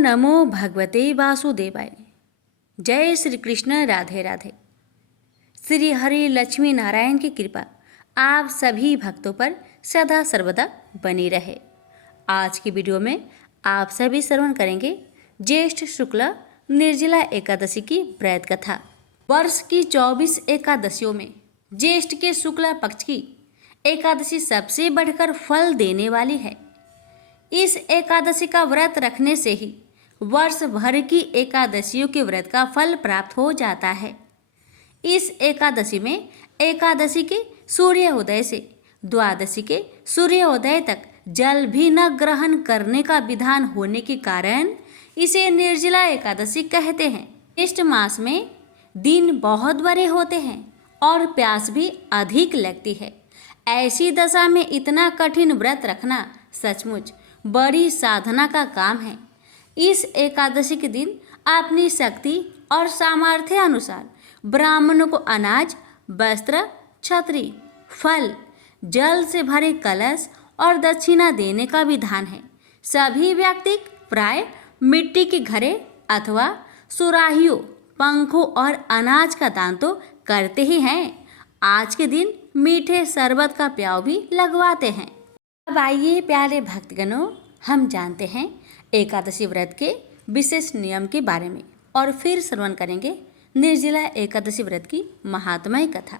नमो भगवते वासुदेवाय। जय श्री कृष्ण, राधे राधे। श्री हरि लक्ष्मी नारायण की कृपा आप सभी भक्तों पर सदा सर्वदा बनी रहे। आज की वीडियो में आप सभी श्रवण करेंगे ज्येष्ठ शुक्ल निर्जला एकादशी की व्रत कथा। वर्ष की 24 एकादशियों में ज्येष्ठ के शुक्ला पक्ष की एकादशी सबसे बढ़कर फल देने वाली है। इस एकादशी का व्रत रखने से ही वर्ष भर की एकादशियों के व्रत का फल प्राप्त हो जाता है। इस एकादशी में एकादशी के सूर्योदय से द्वादशी के सूर्योदय तक जल भी न ग्रहण करने का विधान होने के कारण इसे निर्जला एकादशी कहते हैं। ज्येष्ठ मास में दिन बहुत बड़े होते हैं और प्यास भी अधिक लगती है। ऐसी दशा में इतना कठिन व्रत रखना सचमुच बड़ी साधना का काम है। इस एकादशी के दिन अपनी शक्ति और सामर्थ्य अनुसार ब्राह्मणों को अनाज, वस्त्र, छतरी, फल, जल से भरे कलश और दक्षिणा देने का विधान है। सभी व्यक्ति प्राय मिट्टी के घड़े अथवा सुराहियों, पंखों और अनाज का दान तो करते ही हैं। आज के दिन मीठे शरबत का प्याव भी लगवाते हैं। अब आइए प्यारे भक्तगणों, हम जानते हैं एकादशी व्रत के विशेष नियम के बारे में और फिर श्रवण करेंगे निर्जला एकादशी व्रत की महात्म्य कथा।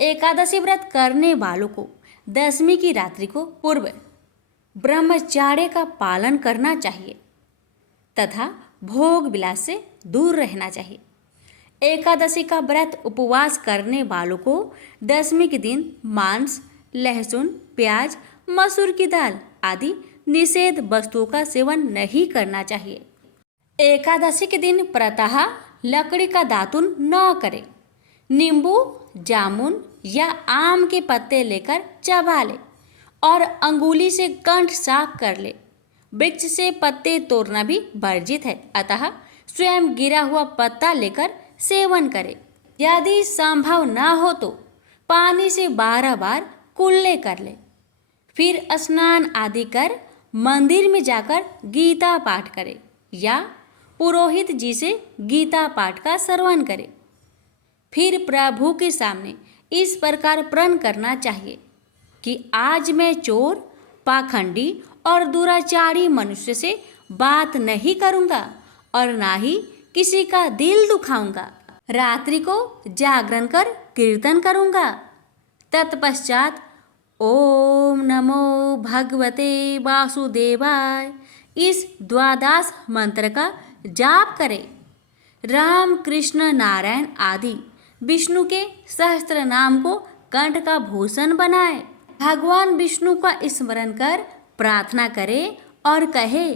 एकादशी व्रत करने वालों को दशमी की रात्रि को पूर्व ब्रह्मचर्य का पालन करना चाहिए तथा भोग विलास से दूर रहना चाहिए। एकादशी का व्रत उपवास करने वालों को दशमी के दिन मांस, लहसुन, प्याज, मसूर की दाल आदि निषेध वस्तुओं का सेवन नहीं करना चाहिए। एकादशी के दिन प्रातः लकड़ी का दातुन न करें। नींबू, जामुन या आम के पत्ते लेकर चबा ले और अंगुली से कंठ साफ कर ले। वृक्ष से पत्ते तोड़ना भी वर्जित है, अतः स्वयं गिरा हुआ पत्ता लेकर सेवन करें। यदि संभव न हो तो पानी से 12 बार कुल्ले कर ले। फिर स्नान आदि कर मंदिर में जाकर गीता पाठ करें या पुरोहित जी से गीता पाठ का श्रवण करें। फिर प्रभु के सामने इस प्रकार प्रण करना चाहिए कि आज मैं चोर, पाखंडी और दुराचारी मनुष्य से बात नहीं करूँगा और ना ही किसी का दिल दुखाऊंगा। रात्रि को जागरण कर कीर्तन करूँगा। तत्पश्चात ओम नमो भगवते वासुदेवाय इस द्वादश मंत्र का जाप करें। राम, कृष्ण, नारायण आदि विष्णु के सहस्त्र नाम को कंठ का भूषण बनाए। भगवान विष्णु का स्मरण कर प्रार्थना करे और कहे,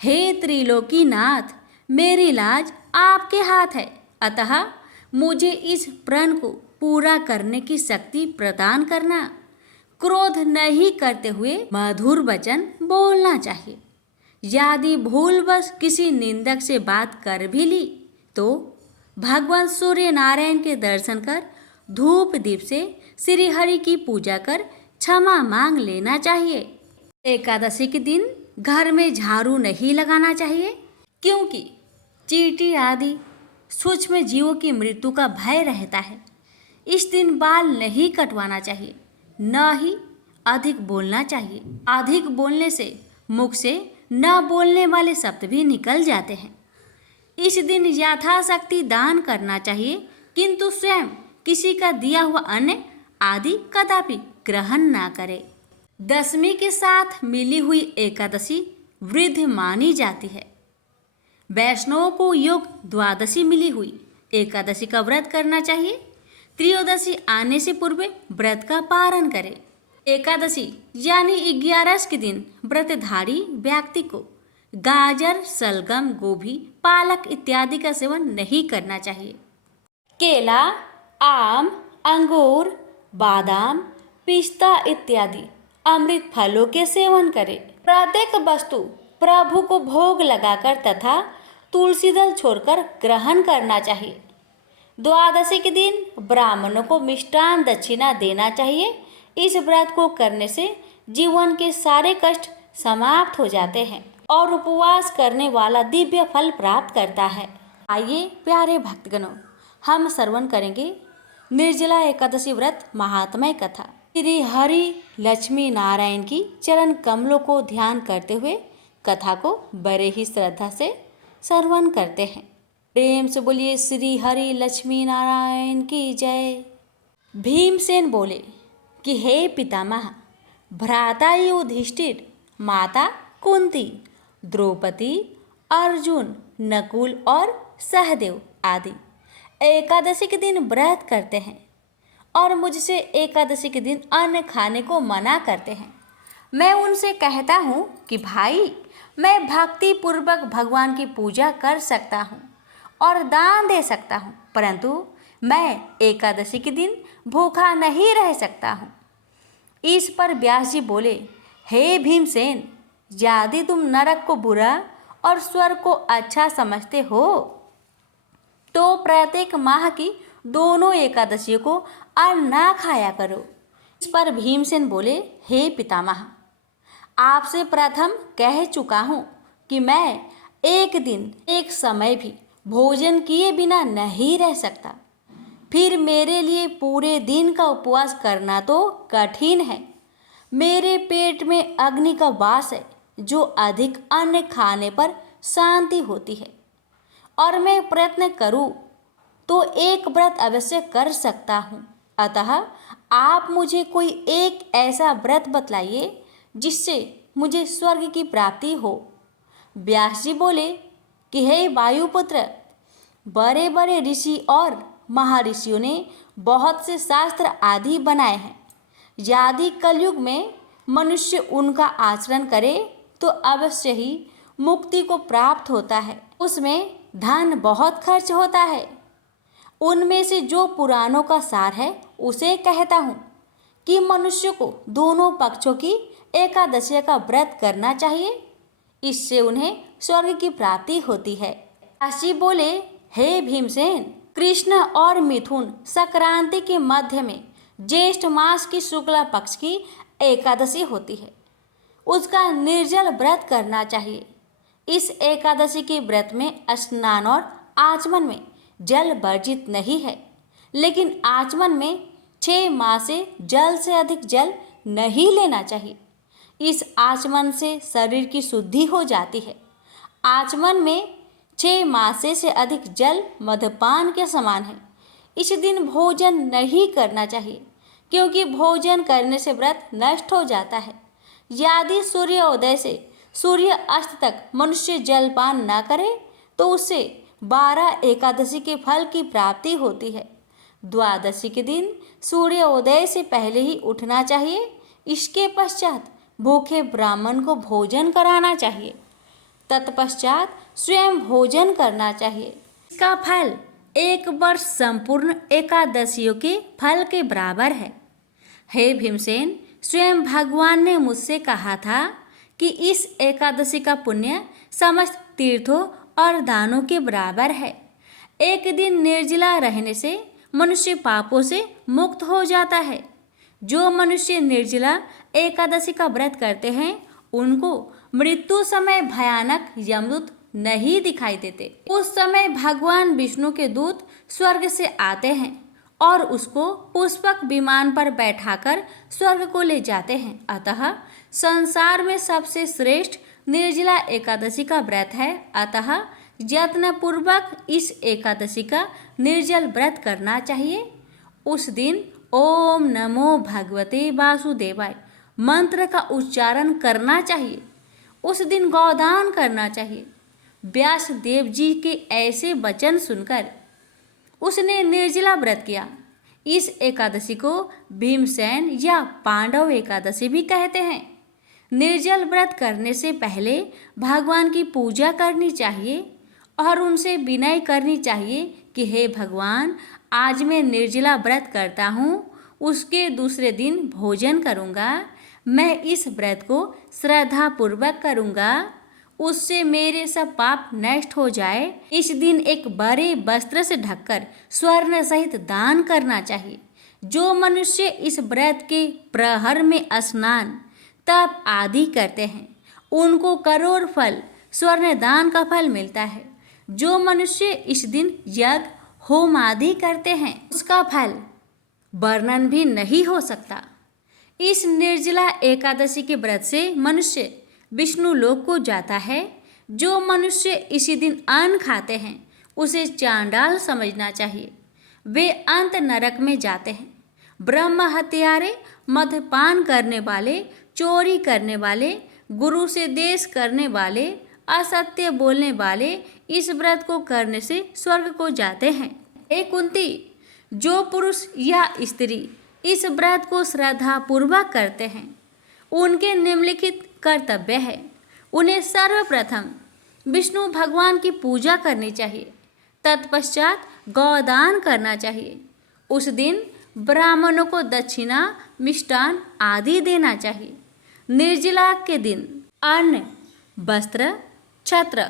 हे त्रिलोकीनाथ, मेरी लाज आपके हाथ है, अतः मुझे इस प्रण को पूरा करने की शक्ति प्रदान करना। क्रोध नहीं करते हुए मधुर वचन बोलना चाहिए। यदि भूलवश किसी निंदक से बात कर भी ली तो भगवान सूर्य नारायण के दर्शन कर धूप दीप से श्री हरि की पूजा कर क्षमा मांग लेना चाहिए। एकादशी के दिन घर में झाड़ू नहीं लगाना चाहिए, क्योंकि चींटी आदि सूक्ष्म जीवों की मृत्यु का भय रहता है। इस दिन बाल नहीं कटवाना चाहिए, न ही अधिक बोलना चाहिए। अधिक बोलने से मुख से न बोलने वाले शब्द भी निकल जाते हैं। इस दिन यथाशक्ति दान करना चाहिए, किंतु स्वयं किसी का दिया हुआ अन्न आदि कदापि ग्रहण ना करे। दशमी के साथ मिली हुई एकादशी वृद्ध मानी जाती है। वैष्णवों को योग द्वादशी मिली हुई एकादशी का व्रत करना चाहिए। त्रयोदशी आने से पूर्व व्रत का पारण करें। एकादशी यानी 11 के दिन व्रतधारी व्यक्ति को गाजर, सलगम, गोभी, पालक इत्यादि का सेवन नहीं करना चाहिए। केला, आम, अंगूर, बादाम, पिस्ता इत्यादि अमृत फलों के सेवन करें। प्रत्येक वस्तु प्रभु को भोग लगाकर तथा तुलसी दल छोड़कर ग्रहण करना चाहिए। द्वादशी के दिन ब्राह्मणों को मिष्टान दक्षिणा देना चाहिए। इस व्रत को करने से जीवन के सारे कष्ट समाप्त हो जाते हैं और उपवास करने वाला दिव्य फल प्राप्त करता है। आइए प्यारे भक्तगणों, हम श्रवण करेंगे निर्जला एकादशी व्रत महात्म्य कथा। श्री हरि लक्ष्मी नारायण की चरण कमलों को ध्यान करते हुए कथा को बड़े ही श्रद्धा से श्रवण करते हैं। प्रेम से बोलिए श्री हरि लक्ष्मी नारायण की जय। भीमसेन बोले कि हे पितामह, भ्राता युधिष्ठिर, माता कुंती, द्रौपदी, अर्जुन, नकुल और सहदेव आदि एकादशी के दिन व्रत करते हैं और मुझसे एकादशी के दिन अन्न खाने को मना करते हैं। मैं उनसे कहता हूँ कि भाई, मैं भक्ति पूर्वक भगवान की पूजा कर सकता हूँ और दान दे सकता हूँ, परंतु मैं एकादशी के दिन भूखा नहीं रह सकता हूँ। इस पर व्यास जी बोले, हे भीमसेन, यदि तुम नरक को बुरा और स्वर्ग को अच्छा समझते हो तो प्रत्येक माह की दोनों एकादशियों को अन्न ना खाया करो। इस पर भीमसेन बोले, हे पितामह, आपसे प्रथम कह चुका हूँ कि मैं एक दिन एक समय भी भोजन किए बिना नहीं रह सकता। फिर मेरे लिए पूरे दिन का उपवास करना तो कठिन है। मेरे पेट में अग्नि का वास है, जो अधिक अन्न खाने पर शांति होती है, और मैं प्रयत्न करूं तो एक व्रत अवश्य कर सकता हूँ। अतः आप मुझे कोई एक ऐसा व्रत बतलाइए जिससे मुझे स्वर्ग की प्राप्ति हो। व्यास जी बोले कि हे वायुपुत्र, बड़े बड़े ऋषि और महर्षियों ने बहुत से शास्त्र आदि बनाए हैं। यदि कलयुग में मनुष्य उनका आचरण करे तो अवश्य ही मुक्ति को प्राप्त होता है। उसमें धन बहुत खर्च होता है। उनमें से जो पुराणों का सार है उसे कहता हूँ कि मनुष्य को दोनों पक्षों की एकादशी का व्रत करना चाहिए। इससे उन्हें स्वर्ग की प्राप्ति होती है। काशी बोले, हे भीमसेन, कृष्ण और मिथुन संक्रांति के मध्य में ज्येष्ठ मास की शुक्ला पक्ष की एकादशी होती है। उसका निर्जल व्रत करना चाहिए। इस एकादशी के व्रत में स्नान और आचमन में जल वर्जित नहीं है, लेकिन आचमन में 6 माह से जल से अधिक जल नहीं लेना चाहिए। इस आचमन से शरीर की शुद्धि हो जाती है। आचमन में 6 मासे से अधिक जल मद्यपान के समान है। इस दिन भोजन नहीं करना चाहिए, क्योंकि भोजन करने से व्रत नष्ट हो जाता है। यदि सूर्योदय से सूर्य अस्त तक मनुष्य जलपान न करे तो उससे 12 एकादशी के फल की प्राप्ति होती है। द्वादशी के दिन सूर्योदय से पहले ही उठना चाहिए। इसके पश्चात भूखे ब्राह्मण को भोजन कराना चाहिए। तत्पश्चात स्वयं भोजन करना चाहिए। इसका फल 1 वर्ष संपूर्ण एकादशियों के फल के बराबर है। हे भीमसेन, स्वयं भगवान ने मुझसे कहा था कि इस एकादशी का पुण्य समस्त तीर्थों और दानों के बराबर है। एक दिन निर्जला रहने से मनुष्य पापों से मुक्त हो जाता है। जो मनुष्य निर्जला एकादशी का व्रत करते हैं उनको मृत्यु समय भयानक यमदूत नहीं दिखाई देते। उस समय भगवान विष्णु के दूत स्वर्ग से आते हैं और उसको पुष्पक विमान पर बैठाकर स्वर्ग को ले जाते हैं। अतः संसार में सबसे श्रेष्ठ निर्जला एकादशी का व्रत है। अतः यत्नपूर्वक इस एकादशी का निर्जल व्रत करना चाहिए। उस दिन ओम नमो भगवते वासुदेवाय मंत्र का उच्चारण करना चाहिए। उस दिन गौदान करना चाहिए। व्यास देव जी के ऐसे वचन सुनकर उसने निर्जला व्रत किया। इस एकादशी को भीमसेन या पांडव एकादशी भी कहते हैं। निर्जल व्रत करने से पहले भगवान की पूजा करनी चाहिए और उनसे विनय करनी चाहिए कि हे भगवान, आज मैं निर्जला व्रत करता हूँ, उसके दूसरे दिन भोजन करूँगा। मैं इस व्रत को श्रद्धापूर्वक करूँगा, उससे मेरे सब पाप नष्ट हो जाए। इस दिन एक बड़े वस्त्र से ढककर स्वर्ण सहित दान करना चाहिए। जो मनुष्य इस व्रत के प्रहर में स्नान तप आदि करते हैं उनको करोड़ फल स्वर्ण दान का फल मिलता है। जो मनुष्य इस दिन यज्ञ होम आदि करते हैं उसका फल वर्णन भी नहीं हो सकता। इस निर्जला एकादशी के व्रत से मनुष्य विष्णु लोक को जाता है। जो मनुष्य इसी दिन अन्न खाते हैं उसे चांडाल समझना चाहिए, वे अंत नरक में जाते हैं। ब्रह्म हत्यारे, मद्यपान करने वाले, चोरी करने वाले, गुरु से देश करने वाले, असत्य बोलने वाले इस व्रत को करने से स्वर्ग को जाते हैं। हे कुंती, जो पुरुष या स्त्री इस व्रत को श्रद्धा पूर्वक करते हैं उनके निम्नलिखित कर्तव्य है। उन्हें सर्वप्रथम विष्णु भगवान की पूजा करनी चाहिए, तत्पश्चात गौदान करना चाहिए। उस दिन ब्राह्मणों को दक्षिणा, मिष्टान आदि देना चाहिए। निर्जला के दिन अन्न, वस्त्र, छत्र,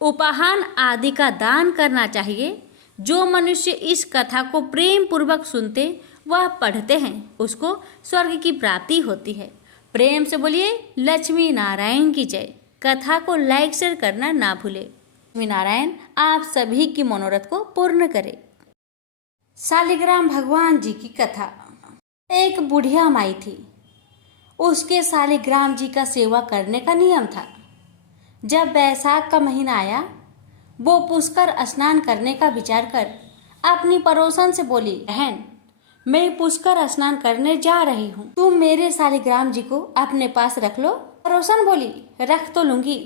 उपहान आदि का दान करना चाहिए। जो मनुष्य इस कथा को प्रेम पूर्वक सुनते वह पढ़ते हैं उसको स्वर्ग की प्राप्ति होती है। प्रेम से बोलिए लक्ष्मी नारायण की जय। कथा को लाइक शेयर करना ना भूले। लक्ष्मी नारायण आप सभी की मनोरथ को पूर्ण करे। शालिग्राम भगवान जी की कथा। एक बुढ़िया माई थी, उसके शालिग्राम जी का सेवा करने का नियम था। जब बैसाख का महीना आया वो पुष्कर स्नान करने का विचार कर अपनी पड़ोसन से बोली, बहन मैं पुष्कर स्नान करने जा रही हूँ, तुम मेरे शालिग्राम जी को अपने पास रख लो। पड़ोसन बोली, रख तो लूंगी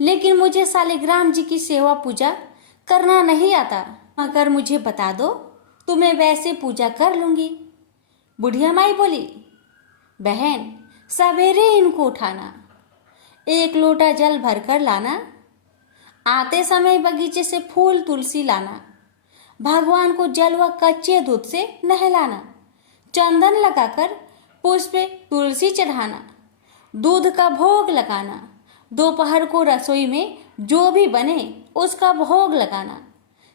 लेकिन मुझे शालिग्राम जी की सेवा पूजा करना नहीं आता, मगर मुझे बता दो तो मैं वैसे पूजा कर लूंगी। बुढ़िया माई बोली, बहन सवेरे इनको उठाना, एक लोटा जल भरकर लाना, आते समय बगीचे से फूल तुलसी लाना, भगवान को जल व कच्चे दूध से नहलाना, चंदन लगाकर पुष्प तुलसी चढ़ाना, दूध का भोग लगाना, दोपहर को रसोई में जो भी बने उसका भोग लगाना,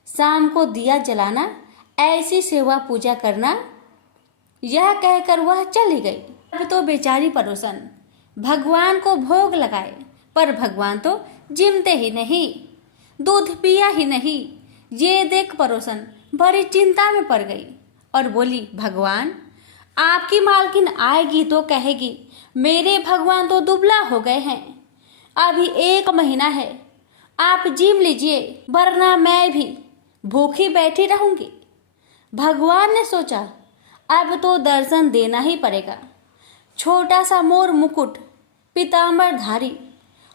शाम को दिया जलाना, ऐसी सेवा पूजा करना। यह कहकर वह चली गई। अब तो बेचारी पड़ोसन भगवान को भोग लगाए पर भगवान तो जिमते ही नहीं, दूध पिया ही नहीं। ये देख पड़ोसन बड़ी चिंता में पड़ गई और बोली, भगवान आपकी मालकिन आएगी तो कहेगी मेरे भगवान तो दुबला हो गए हैं, अभी 1 महीना है, आप जिम लीजिए वरना मैं भी भूखी बैठी रहूंगी। भगवान ने सोचा अब तो दर्शन देना ही पड़ेगा। छोटा सा मोर मुकुट पीताम्बर धारी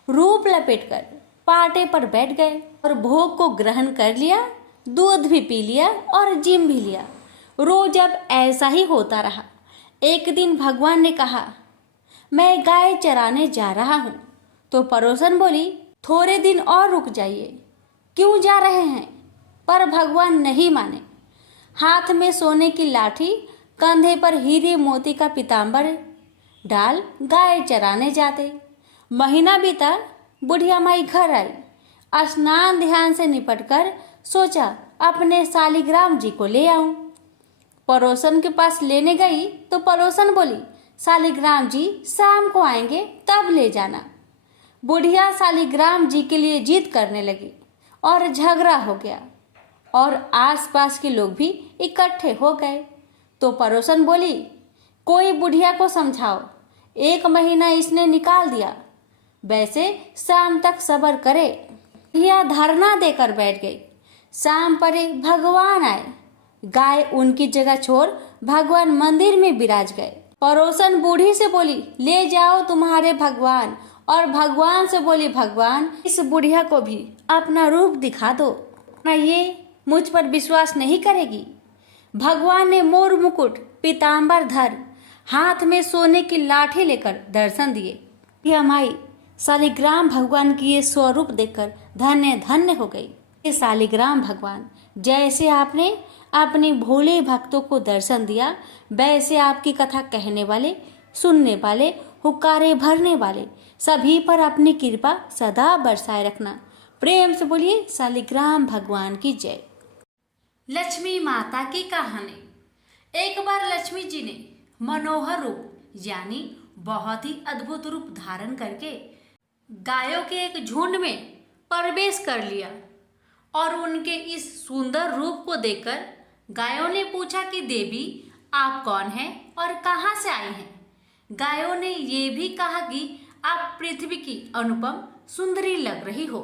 रूप लपेटकर पाटे पर बैठ गए और भोग को ग्रहण कर लिया, दूध भी पी लिया और जिम भी लिया। रोज अब ऐसा ही होता रहा। एक दिन भगवान ने कहा, मैं गाय चराने जा रहा हूँ। तो पड़ोसन बोली, थोड़े दिन और रुक जाइए। क्यों जा रहे हैं? पर भगवान नहीं माने। हाथ में सोने की लाठी, कंधे पर हीरे मोती का पीताम्बर डाल गाय चराने जाते। महीना बीता, बुढ़िया माई घर आई। स्नान ध्यान से निपटकर सोचा अपने शालिग्राम जी को ले आऊं। पड़ोसन के पास लेने गई तो पड़ोसन बोली, शालिग्राम जी शाम को आएंगे तब ले जाना। बुढ़िया शालिग्राम जी के लिए जिद करने लगी और झगड़ा हो गया और आसपास के लोग भी इकट्ठे हो गए। तो पड़ोसन बोली, कोई बुढ़िया को समझाओ, 1 महीना इसने निकाल दिया, वैसे शाम तक सब्र करे। बुढ़िया धरना देकर बैठ गई। शाम पड़े भगवान आए। गाय उनकी जगह छोड़ भगवान मंदिर में विराज गए। पड़ोसन बूढ़ी से बोली, ले जाओ तुम्हारे भगवान, और भगवान से बोली, भगवान इस बुढ़िया को भी अपना रूप दिखा दो, ना ये मुझ पर विश्वास नहीं करेगी। भगवान ने मोर मुकुट पीताम्बर धर हाथ में सोने की लाठी लेकर दर्शन दिए। यह माई शालिग्राम भगवान की ये स्वरूप देखकर धन्य धन्य हो गई। ये शालिग्राम भगवान, जैसे आपने अपने भोले भक्तों को दर्शन दिया, वैसे आपकी कथा कहने वाले, सुनने वाले, हुक्कारे भरने वाले सभी पर अपनी कृपा सदा बरसाए रखना। प्रेम से बोलिए शालिग्राम भगवान की जय। लक्ष्मी माता की कहानी। एक बार लक्ष्मी जी ने मनोहर रूप यानी बहुत ही अद्भुत रूप धारण करके गायों के एक झुंड में प्रवेश कर लिया और उनके इस सुंदर रूप को देखकर गायों ने पूछा कि देवी, आप कौन हैं और कहाँ से आई हैं? गायों ने ये भी कहा कि आप पृथ्वी की अनुपम सुंदरी लग रही हो।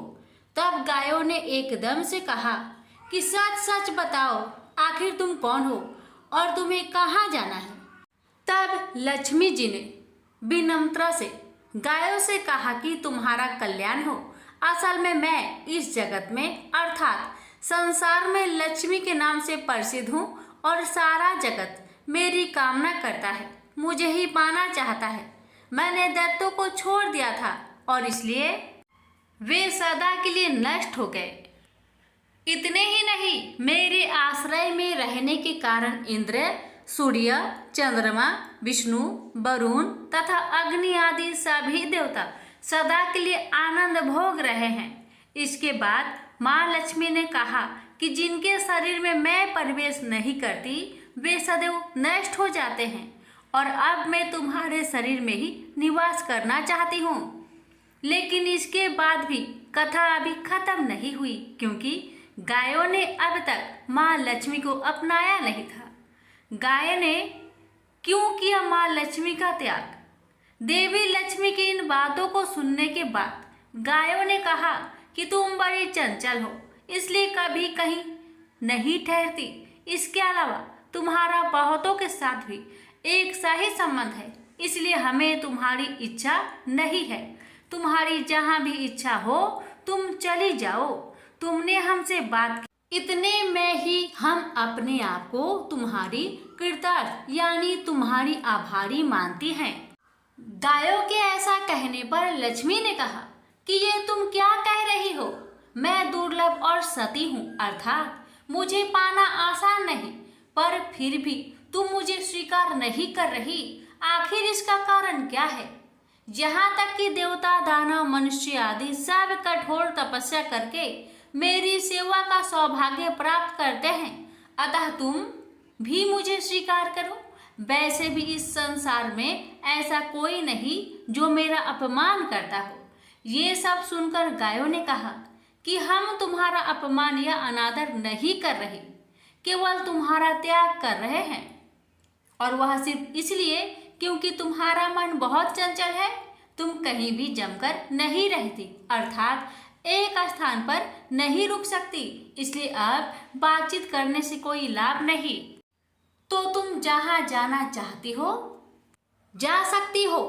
तब गायों ने एकदम से कहा कि सच सच बताओ, आखिर तुम कौन हो और तुम्हें कहाँ जाना है? तब लक्ष्मी जी ने विनम्रता से गायों से कहा कि तुम्हारा कल्याण हो। असल में मैं इस जगत में अर्थात संसार में लक्ष्मी के नाम से प्रसिद्ध हूँ और सारा जगत मेरी कामना करता है, मुझे ही पाना चाहता है। मैंने दैत्यों को छोड़ दिया था और इसलिए वे सदा के लिए नष्ट हो गए। इतने ही नहीं, मेरे आश्रय में रहने के कारण इंद्र, सूर्य, चंद्रमा, विष्णु, वरुण तथा अग्नि आदि सभी देवता सदा के लिए आनंद भोग रहे हैं। इसके बाद माँ लक्ष्मी ने कहा कि जिनके शरीर में मैं प्रवेश नहीं करती वे सदैव नष्ट हो जाते हैं और अब मैं तुम्हारे शरीर में ही निवास करना चाहती हूँ। लेकिन इसके बाद भी कथा अभी खत्म नहीं हुई, क्योंकि गायों ने अब तक माँ लक्ष्मी को अपनाया नहीं था। गाय ने क्यों किया माँ लक्ष्मी का त्याग? देवी लक्ष्मी की इन बातों को सुनने के बाद गायों ने कहा कि तुम बड़ी चंचल हो, इसलिए कभी कहीं नहीं ठहरती। इसके अलावा तुम्हारा बहुतों के साथ भी एक सा ही संबंध है, इसलिए हमें तुम्हारी इच्छा नहीं है। तुम्हारी जहाँ भी इच्छा हो तुम चली जाओ। तुमने हमसे बात की, इतने में ही हम अपने आप को तुम्हारी कृतार्थ यानी तुम्हारी आभारी मानती हैं। गायों के ऐसा कहने पर लक्ष्मी ने कहा कि ये तुम क्या कह रही हो? मैं दुर्लभ और सती हूँ, अर्थात मुझे पाना आसान नहीं, पर फिर भी तुम मुझे स्वीकार नहीं कर रही। आखिर इसका कारण क्या है? यहाँ तक कि देवता, दानव, मनुष्य आदि सब कठोर तपस्या करके मेरी सेवा का सौभाग्य प्राप्त करते हैं, अतः तुम भी मुझे स्वीकार करो। वैसे भी इस संसार में ऐसा कोई नहीं जो मेरा अपमान करता हो। ये सब सुनकर गायों ने कहा कि हम तुम्हारा अपमान या अनादर नहीं कर रहे, केवल तुम्हारा त्याग कर रहे हैं, और वह सिर्फ इसलिए क्योंकि तुम्हारा मन बहुत चंचल है। तुम कहीं भी जमकर नहीं रहती, अर्थात एक स्थान पर नहीं रुक सकती, इसलिए अब बातचीत करने से कोई लाभ नहीं। तो तुम जहाँ जाना चाहती हो जा सकती हो।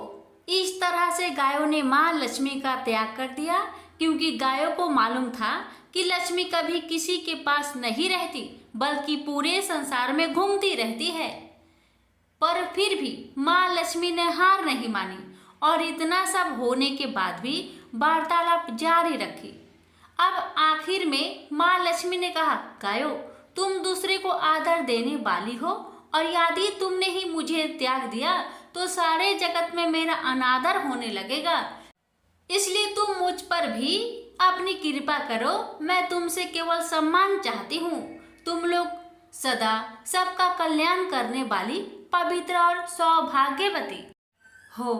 इस तरह से गायों ने माँ लक्ष्मी का त्याग कर दिया, क्योंकि गायों को मालूम था कि लक्ष्मी कभी किसी के पास नहीं रहती, बल्कि पूरे संसार में घूमती रहती है। पर फिर भी माँ लक्ष्मी ने हार नहीं मानी और इतना सब होने के बाद भी वार्तालाप जारी रखी। अब आखिर में माँ लक्ष्मी ने कहा, गायों, तुम दूसरे को आदर देने वाली हो और यदि तुमने ही मुझे त्याग दिया तो सारे जगत में मेरा अनादर होने लगेगा। इसलिए तुम मुझ पर भी अपनी कृपा करो। मैं तुमसे केवल सम्मान चाहती हूँ। तुम लोग सदा सबका कल्याण करने वाली पवित्र और सौभाग्यवती हो,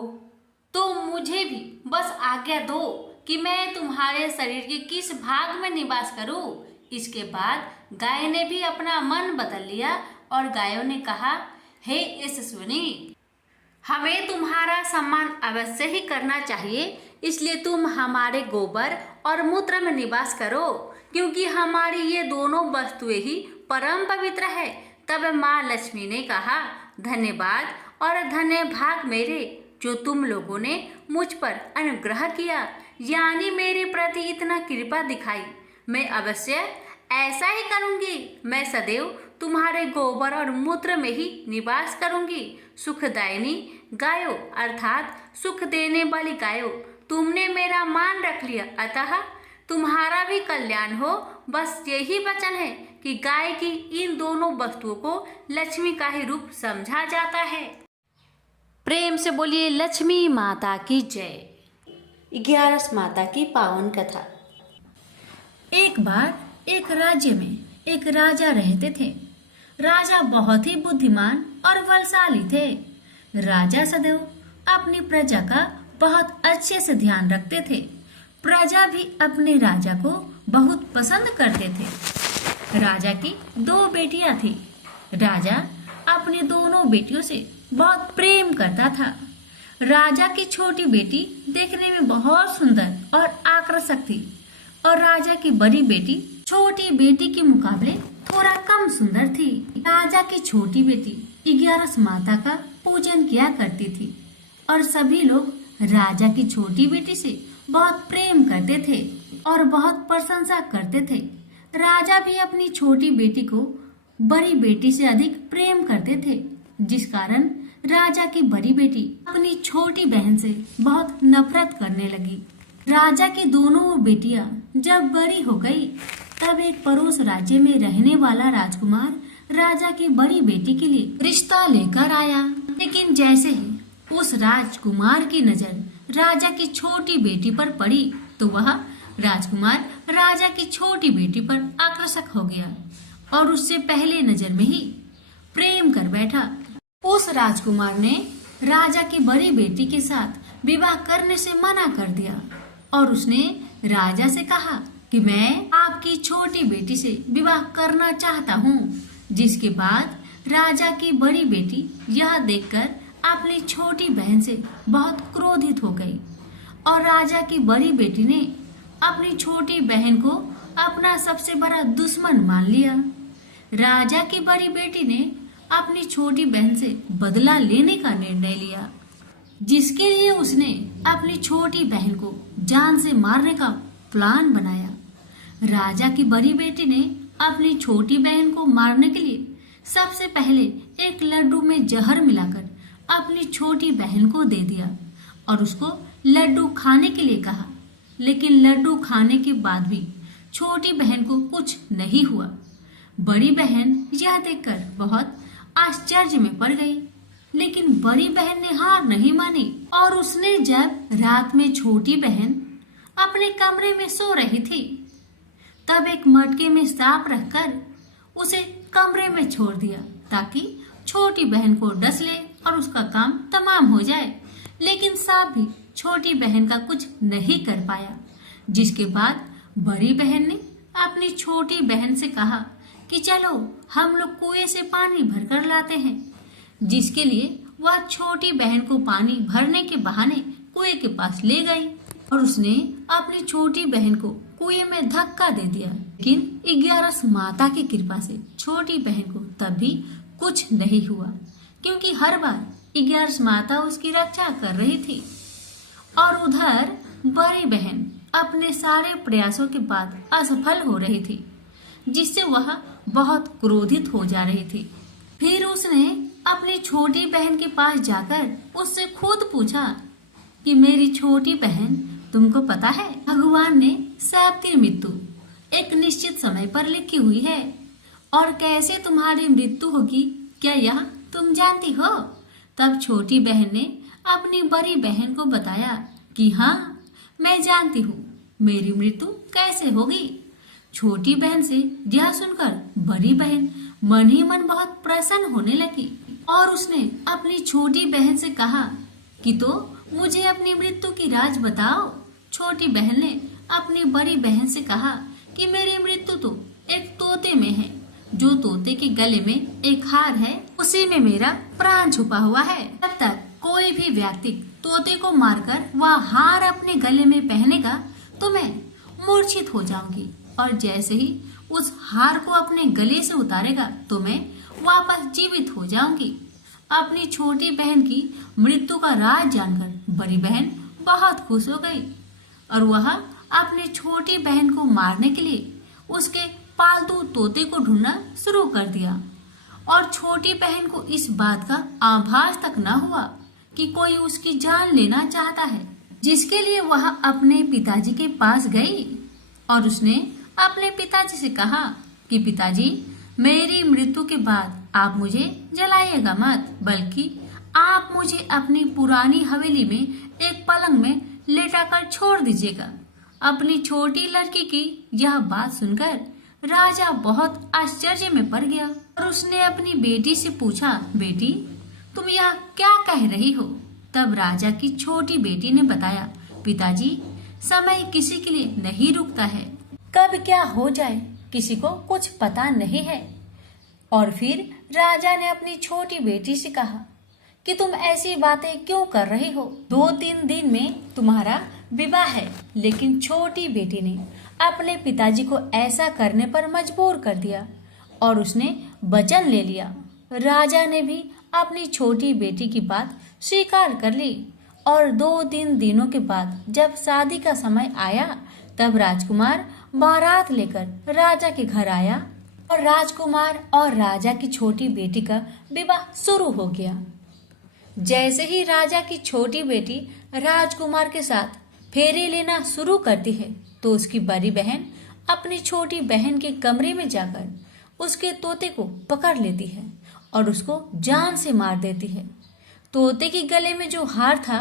तो मुझे भी बस आज्ञा दो कि मैं तुम्हारे शरीर के किस भाग में निवास करूं। इसके बाद गाय ने भी अपना मन बदल लिया और गायों ने कहा, हे यशस्विनी, हमें तुम्हारा सम्मान अवश्य ही करना चाहिए, इसलिए तुम हमारे गोबर और मूत्र में निवास करो, क्योंकि हमारी ये दोनों वस्तुएं ही परम पवित्र है। तब माँ लक्ष्मी ने कहा, धन्यवाद और धन्य भाग मेरे, जो तुम लोगों ने मुझ पर अनुग्रह किया, यानी मेरे प्रति इतना कृपा दिखाई। मैं अवश्य ऐसा ही करूंगी। मैं सदैव तुम्हारे गोबर और मूत्र में ही निवास करूंगी। सुखदायिनी गायों, अर्थात सुख देने वाली गायों, तुमने मेरा मान रख लिया, अतः तुम्हारा भी कल्याण हो। बस यही वचन है कि गाय की इन दोनों वस्तुओं को लक्ष्मी का ही रूप समझा जाता है। प्रेम से बोलिए लक्ष्मी माता की जय। 11 माता की पावन कथा। एक बार एक राज्य में एक राजा रहते थे। राजा बहुत ही बुद्धिमान और बलशाली थे। राजा सदैव अपनी प्रजा का बहुत अच्छे से ध्यान रखते थे। प्रजा भी अपने राजा को बहुत पसंद करते थे। राजा की 2 बेटियां थी। राजा अपनी दोनों बेटियों से बहुत प्रेम करता था। राजा की छोटी बेटी देखने में बहुत सुंदर और आकर्षक थी और राजा की बड़ी बेटी छोटी बेटी के मुकाबले थोड़ा कम सुंदर थी। राजा की छोटी बेटी 11 माता का पूजन किया करती थी और सभी लोग राजा की छोटी बेटी से बहुत प्रेम करते थे और बहुत प्रशंसा करते थे। राजा भी अपनी छोटी बेटी को बड़ी बेटी से अधिक प्रेम करते थे, जिस कारण राजा की बड़ी बेटी अपनी छोटी बहन से बहुत नफरत करने लगी। राजा की दोनों बेटियां जब बड़ी हो गई, तब एक पड़ोस राज्य में रहने वाला राजकुमार राजा की बड़ी बेटी के लिए रिश्ता लेकर आया। लेकिन जैसे ही उस राजकुमार की नजर राजा की छोटी बेटी पर पड़ी, तो वह राजकुमार राजा की छोटी बेटी पर आकर्षक हो गया और उससे पहले नजर में ही प्रेम कर बैठा। उस राजकुमार ने राजा की बड़ी बेटी के साथ विवाह करने से मना कर दिया और उसने राजा से कहा कि मैं आपकी छोटी बेटी से विवाह करना चाहता हूँ। जिसके बाद राजा की बड़ी बेटी यह देखकर अपनी छोटी बहन से बहुत क्रोधित हो गई और राजा की बड़ी बेटी ने अपनी छोटी बहन को अपना सबसे बड़ा दुश्मन मान लिया। राजा की बड़ी बेटी ने अपनी छोटी बहन से बदला लेने का निर्णय लिया, जिसके लिए उसने अपनी छोटी बहन को जान से मारने का प्लान बनाया। राजा की बड़ी बेटी ने अपनी छोटी बहन को मारने के लिए सबसे पहले एक लड्डू में जहर मिलाकर अपनी छोटी बहन को दे दिया और उसको लड्डू खाने के लिए कहा। लेकिन लड्डू खाने के बाद भी छोटी बहन को कुछ नहीं हुआ। बड़ी बहन यह देखकर बहुत आश्चर्य में पड़ गई, लेकिन बड़ी बहन ने हार नहीं मानी और उसने जब रात में छोटी बहन अपने कमरे में सो रही थी, तब एक मटके में सांप रखकर उसे कमरे में छोड़ दिया ताकि छोटी बहन को डस ले और उसका काम तमाम हो जाए। लेकिन सांप भी छोटी बहन का कुछ नहीं कर पाया। जिसके बाद बड़ी बहन ने अपनी छोटी बहन से कहा कि चलो हम लोग कुएं से पानी भरकर लाते हैं। जिसके लिए वह छोटी बहन को पानी भरने के बहाने कुएं के पास ले गई और उसने अपनी छोटी बहन को कुएं में धक्का दे दिया। लेकिन 11 माता की कृपा से छोटी बहन को तब भी कुछ नहीं हुआ, क्योंकि हर बार 11 माता उसकी रक्षा कर रही थी। और उधर बड़ी बहन अपने सारे प्रयासों के बाद असफल हो रही थी, जिससे वह बहुत क्रोधित हो जा रही थी। फिर उसने अपनी छोटी बहन के पास जाकर उससे खुद पूछा कि मेरी छोटी बहन, तुमको पता है भगवान ने सबकी मृत्यु एक निश्चित समय पर लिखी हुई है और कैसे तुम्हारी मृत्यु होगी, क्या यह तुम जानती हो? तब छोटी बहन ने अपनी बड़ी बहन को बताया कि हाँ, मैं जानती हूँ मेरी मृत्यु कैसे होगी। छोटी बहन से यह सुनकर बड़ी बहन मन ही मन बहुत प्रसन्न होने लगी और उसने अपनी छोटी बहन से कहा कि तो मुझे अपनी मृत्यु की राज बताओ। छोटी बहन ने अपनी बड़ी बहन से कहा कि मेरी मृत्यु तो एक तोते में है, जो तोते के गले में एक हार है, उसी में मेरा प्राण छुपा हुआ है। जब तक कोई भी व्यक्ति तोते को मारकर वह हार अपने गले में पहनेगा तो मैं मूर्छित हो जाऊंगी, और जैसे ही उस हार को अपने गले से उतारेगा तो मैं वापस जीवित हो जाऊंगी। अपनी छोटी बहन की मृत्यु का राज जानकर बड़ी बहन बहुत खुश हो गई और वह अपनी छोटी बहन को मारने के लिए उसके पालतू तोते को ढूंढना शुरू कर दिया। और छोटी बहन को इस बात का आभास तक न हुआ कि कोई उसकी जान लेना चाहता है, जिसके लिए वह अपने पिताजी के पास गई और उसने अपने पिताजी से कहा कि पिताजी, मेरी मृत्यु के बाद आप मुझे जलाइएगा मत, बल्कि आप मुझे अपनी पुरानी हवेली में एक पलंग में लेटाकर छोड़ दीजिएगा। अपनी छोटी लड़की की यह बात सुनकर राजा बहुत आश्चर्य में पड़ गया और उसने अपनी बेटी से पूछा, बेटी तुम यह क्या कह रही हो? तब राजा की छोटी बेटी ने बताया, पिताजी, समय किसी के लिए नहीं रुकता है, कब क्या हो जाए किसी को कुछ पता नहीं है। और फिर राजा ने अपनी छोटी बेटी से कहा कि तुम ऐसी बातें क्यों कर रही हो, 2-3 दिन में तुम्हारा विवाह है। लेकिन छोटी बेटी ने अपने पिताजी को ऐसा करने पर मजबूर कर दिया और उसने वचन ले लिया। राजा ने भी अपनी छोटी बेटी की बात स्वीकार कर ली और 2-3 दिनों के बाद जब शादी का समय आया तब राजकुमार बारात लेकर राजा के घर आया और राजकुमार और राजा की छोटी बेटी का विवाह शुरू हो गया। जैसे ही राजा की छोटी बेटी राजकुमार के साथ फेरे लेना शुरू करती है तो उसकी बड़ी बहन अपनी छोटी बहन के कमरे में जाकर उसके तोते को पकड़ लेती है और उसको जान से मार देती है। तोते के गले में जो हार था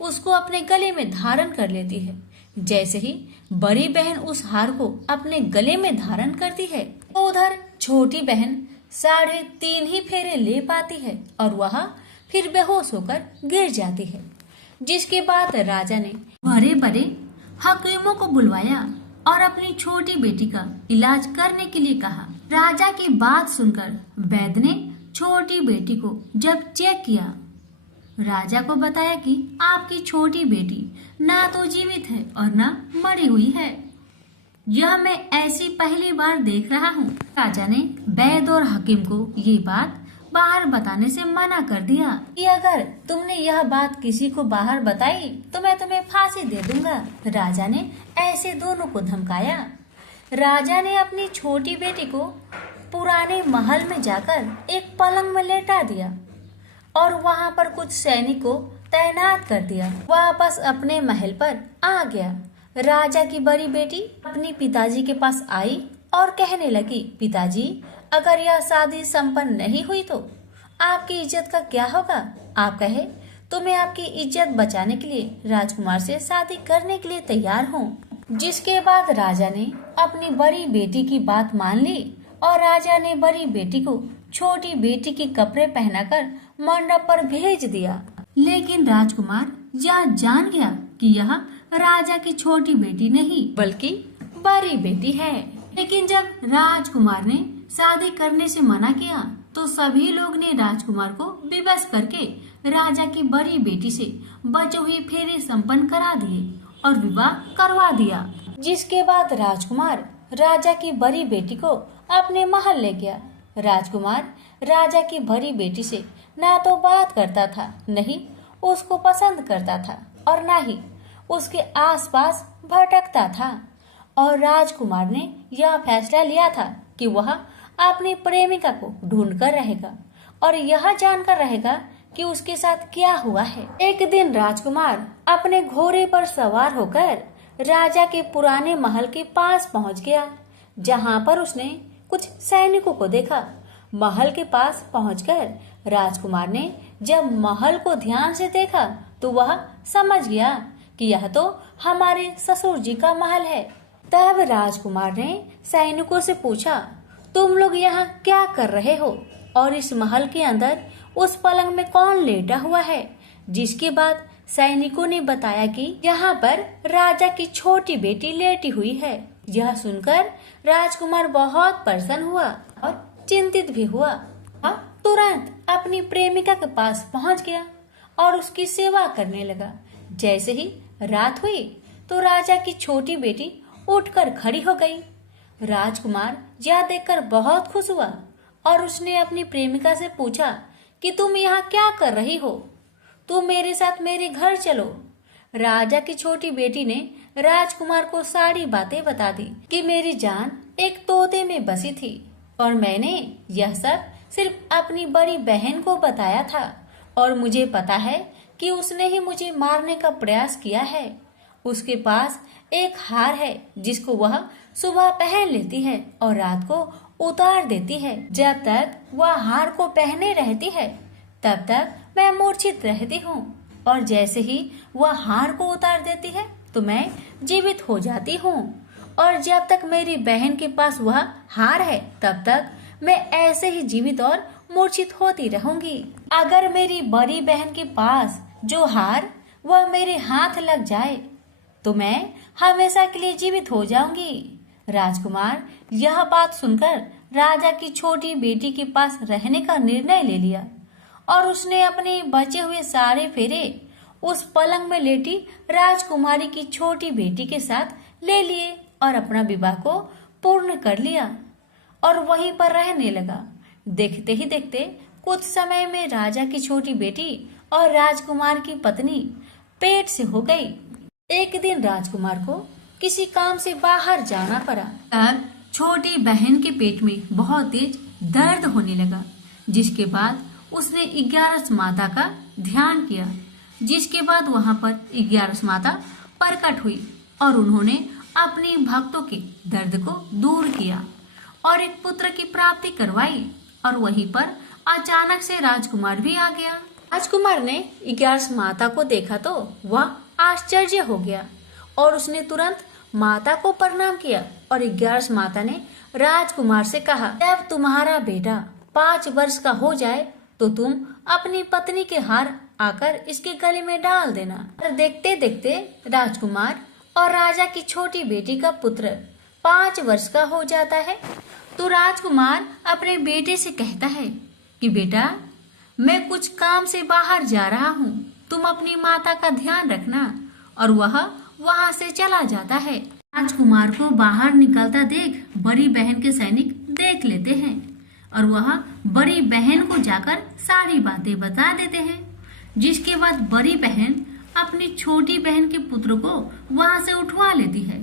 उसको अपने गले में धारण कर लेती है। जैसे ही बड़ी बहन उस हार को अपने गले में धारण करती है तो उधर छोटी बहन 3.5 ही फेरे ले पाती है और वह फिर बेहोश होकर गिर जाती है। जिसके बाद राजा ने बड़े बड़े हकीमों को बुलवाया और अपनी छोटी बेटी का इलाज करने के लिए कहा। राजा की बात सुनकर वैद्य ने छोटी बेटी को जब चेक किया, राजा को बताया कि आपकी छोटी बेटी ना तो जीवित है और ना मरी हुई है। यह मैं ऐसी पहली बार देख रहा हूँ। राजा ने वैद्य और हकीम को ये बात बाहर बताने से मना कर दिया कि अगर तुमने यह बात किसी को बाहर बताई तो मैं तुम्हें फांसी दे दूंगा। राजा ने ऐसे दोनों को धमकाया। राजा ने अपनी छोटी बेटी को पुराने महल में जाकर एक पलंग में लेटा दिया और वहां पर कुछ सैनिक को तैनात कर दिया। वापस अपने महल पर आ गया। राजा की बड़ी बेटी अपनी पिताजी के पास आई और कहने लगी, पिताजी, अगर यह शादी संपन्न नहीं हुई तो आपकी इज्जत का क्या होगा? आप कहे तो मैं आपकी इज्जत बचाने के लिए राजकुमार से शादी करने के लिए तैयार हूँ। जिसके बाद राजा ने अपनी बड़ी बेटी की बात मान ली और राजा ने बड़ी बेटी को छोटी बेटी के कपड़े पहनाकर मंडप पर भेज दिया। लेकिन राजकुमार यह जान गया कि यह राजा की छोटी बेटी नहीं बल्कि बड़ी बेटी है। लेकिन जब राजकुमार ने शादी करने से मना किया तो सभी लोग ने राजकुमार को विवश करके राजा की बड़ी बेटी से बचे हुए फेरे संपन्न करा दिए और विवाह करवा दिया। जिसके बाद राजकुमार राजा की बड़ी बेटी को अपने महल ले गया। राजकुमार राजा की बड़ी बेटी से ना तो बात करता था, नहीं उसको पसंद करता था और ना ही उसके आसपास भटकता था। और राजकुमार ने यह फैसला लिया था कि वह अपनी प्रेमिका को ढूंढकर रहेगा और यह जानकर रहेगा कि उसके साथ क्या हुआ है। एक दिन राजकुमार अपने घोड़े पर सवार होकर राजा के पुराने महल के पास पहुंच गया, जहां पर उसने कुछ सैनिकों को देखा। महल के पास पहुंचकर राजकुमार ने जब महल को ध्यान से देखा तो वह समझ गया कि यह तो हमारे ससुर जी का महल है। तब राजकुमार ने सैनिकों से पूछा, तुम लोग यहाँ क्या कर रहे हो और इस महल के अंदर उस पलंग में कौन लेटा हुआ है? जिसके बाद सैनिकों ने बताया कि यहाँ पर राजा की छोटी बेटी लेटी हुई है। यह सुनकर राजकुमार बहुत प्रसन्न हुआ और चिंतित भी हुआ। वह तुरंत अपनी प्रेमिका के पास पहुँच गया और उसकी सेवा करने लगा। जैसे ही रात हुई तो राजा की छोटी बेटी उठकर खड़ी हो गई। राजकुमार यह देखकर बहुत खुश हुआ और उसने अपनी प्रेमिका से पूछा कि तुम यहाँ क्या कर रही हो? तुम मेरे साथ मेरे घर चलो। राजा की छोटी बेटी ने राजकुमार को सारी बातें बता दी कि मेरी जान एक तोते में बसी थी और मैंने यह सब सिर्फ अपनी बड़ी बहन को बताया था और मुझे पता है कि उसने ही मुझे मारने का प्रयास किया है। उसके पास एक हार है जिसको वह सुबह पहन लेती है और रात को उतार देती है। जब तक वह हार को पहने रहती है तब तक मैं मूर्छित रहती हूँ और जैसे ही वह हार को उतार देती है तो मैं जीवित हो जाती हूँ और जब तक मेरी बहन के पास वह हार है तब तक मैं ऐसे ही जीवित और मूर्छित होती रहूंगी। अगर मेरी बड़ी बहन के पास जो हार वह मेरे हाथ लग जाए तो मैं हमेशा के लिए जीवित हो जाऊंगी। राजकुमार यह बात सुनकर राजा की छोटी बेटी के पास रहने का निर्णय ले लिया और उसने अपने बचे हुए सारे फेरे उस पलंग में लेटी राजकुमारी की छोटी बेटी के साथ ले लिए और अपना विवाह को पूर्ण कर लिया और वहीं पर रहने लगा। देखते ही देखते कुछ समय में राजा की छोटी बेटी और राजकुमार की पत्नी पेट से हो गई। एक दिन राजकुमार को किसी काम से बाहर जाना पड़ा। तब छोटी बहन के पेट में बहुत तेज दर्द होने लगा, जिसके बाद उसने 11 माता का ध्यान किया। जिसके बाद वहां पर 11 माता प्रकट हुई और उन्होंने अपने भक्तों के दर्द को दूर किया और एक पुत्र की प्राप्ति करवाई। और वहीं पर अचानक से राजकुमार भी आ गया। राजकुमार ने 11 माता को देखा तो वह आश्चर्य हो गया और उसने तुरंत माता को प्रणाम किया और 11 माता ने राजकुमार से कहा, जब तुम्हारा बेटा 5 वर्ष का हो जाए तो तुम अपनी पत्नी के हार आकर इसके गले में डाल देना। और देखते देखते राजकुमार और राजा की छोटी बेटी का पुत्र 5 वर्ष का हो जाता है। तो राजकुमार अपने बेटे से कहता है कि बेटा, मैं कुछ काम से बाहर जा रहा हूँ, तुम अपनी माता का ध्यान रखना। और वह वहां से चला जाता है। राजकुमार को बाहर निकलता देख बड़ी बहन के सैनिक देख लेते हैं और वह बड़ी बहन को जाकर सारी बातें बता देते हैं। जिसके बाद बड़ी बहन अपनी छोटी बहन के पुत्र को वहां से उठवा लेती है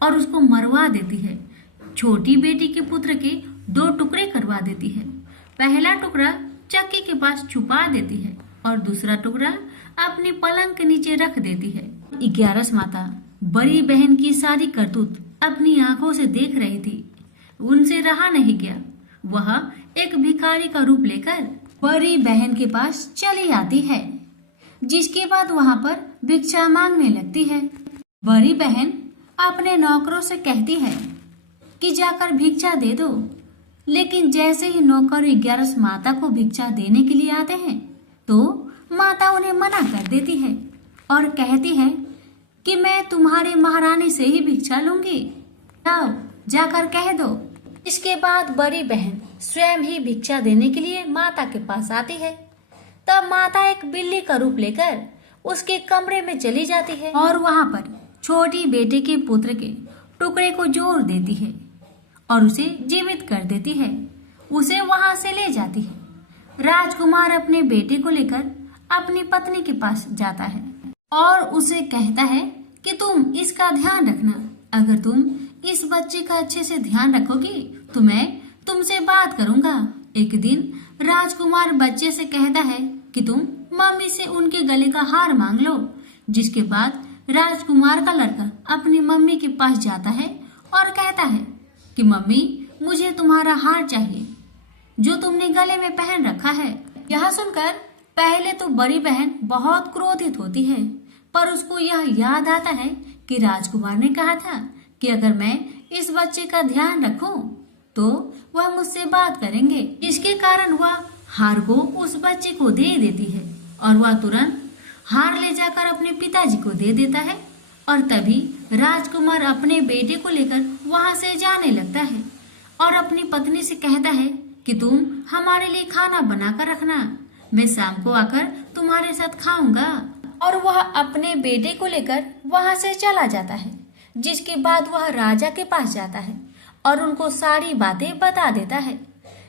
और उसको मरवा देती है। छोटी बेटी के पुत्र के 2 टुकड़े करवा देती है। पहला टुकड़ा चक्की के पास छुपा देती है और दूसरा टुकड़ा अपने पलंग के नीचे रख देती है। 11 माता बड़ी बहन की सारी करतूत अपनी आंखों से देख रही थी। उनसे रहा नहीं गया। वह एक भिखारी का रूप लेकर बड़ी बहन के पास चली आती है, जिसके बाद वहां पर भिक्षा मांगने लगती है। बड़ी बहन अपने नौकरों से कहती है कि जाकर भिक्षा दे दो, लेकिन जैसे ही नौकर 11 माता को भिक्षा देने के लिए आते हैं तो माता उन्हें मना कर देती है और कहती है कि मैं तुम्हारे महारानी से ही भिक्षा लूंगी, जाओ जाकर कह दो। इसके बाद बड़ी बहन स्वयं ही भिक्षा देने के लिए माता के पास आती है। तब माता एक बिल्ली का रूप लेकर उसके कमरे में चली जाती है और वहां पर छोटी बेटी के पुत्र के टुकड़े को जोड़ देती है और उसे जीवित कर देती है। उसे वहां से ले जाती है। राजकुमार अपने बेटे को लेकर अपनी पत्नी के पास जाता है और उसे कहता है कि तुम इसका ध्यान रखना। अगर तुम इस बच्चे का अच्छे से ध्यान रखोगी तो मैं तुमसे बात करूंगा। एक दिन राजकुमार बच्चे से कहता है कि तुम मम्मी से उनके गले का हार मांग लो। जिसके बाद राजकुमार का लड़का अपनी मम्मी के पास जाता है और कहता है कि मम्मी, मुझे तुम्हारा हार चाहिए जो तुमने गले में पहन रखा है। यह सुनकर पहले तो बड़ी बहन बहुत क्रोधित होती है, पर उसको यह याद आता है कि राजकुमार ने कहा था कि अगर मैं इस बच्चे का ध्यान रखूं तो वह मुझसे बात करेंगे। जिसके कारण वह हार को उस बच्चे को दे देती है और वह तुरंत हार ले जाकर अपने पिताजी को दे देता है। और तभी राजकुमार अपने बेटे को लेकर वहां से जाने लगता है और अपनी पत्नी से कहता है कि तुम हमारे लिए खाना बनाकर रखना, मैं शाम को आकर तुम्हारे साथ खाऊंगा। और वह अपने बेटे को लेकर वहां से चला जाता है। जिसके बाद वह राजा के पास जाता है और उनको सारी बातें बता देता है।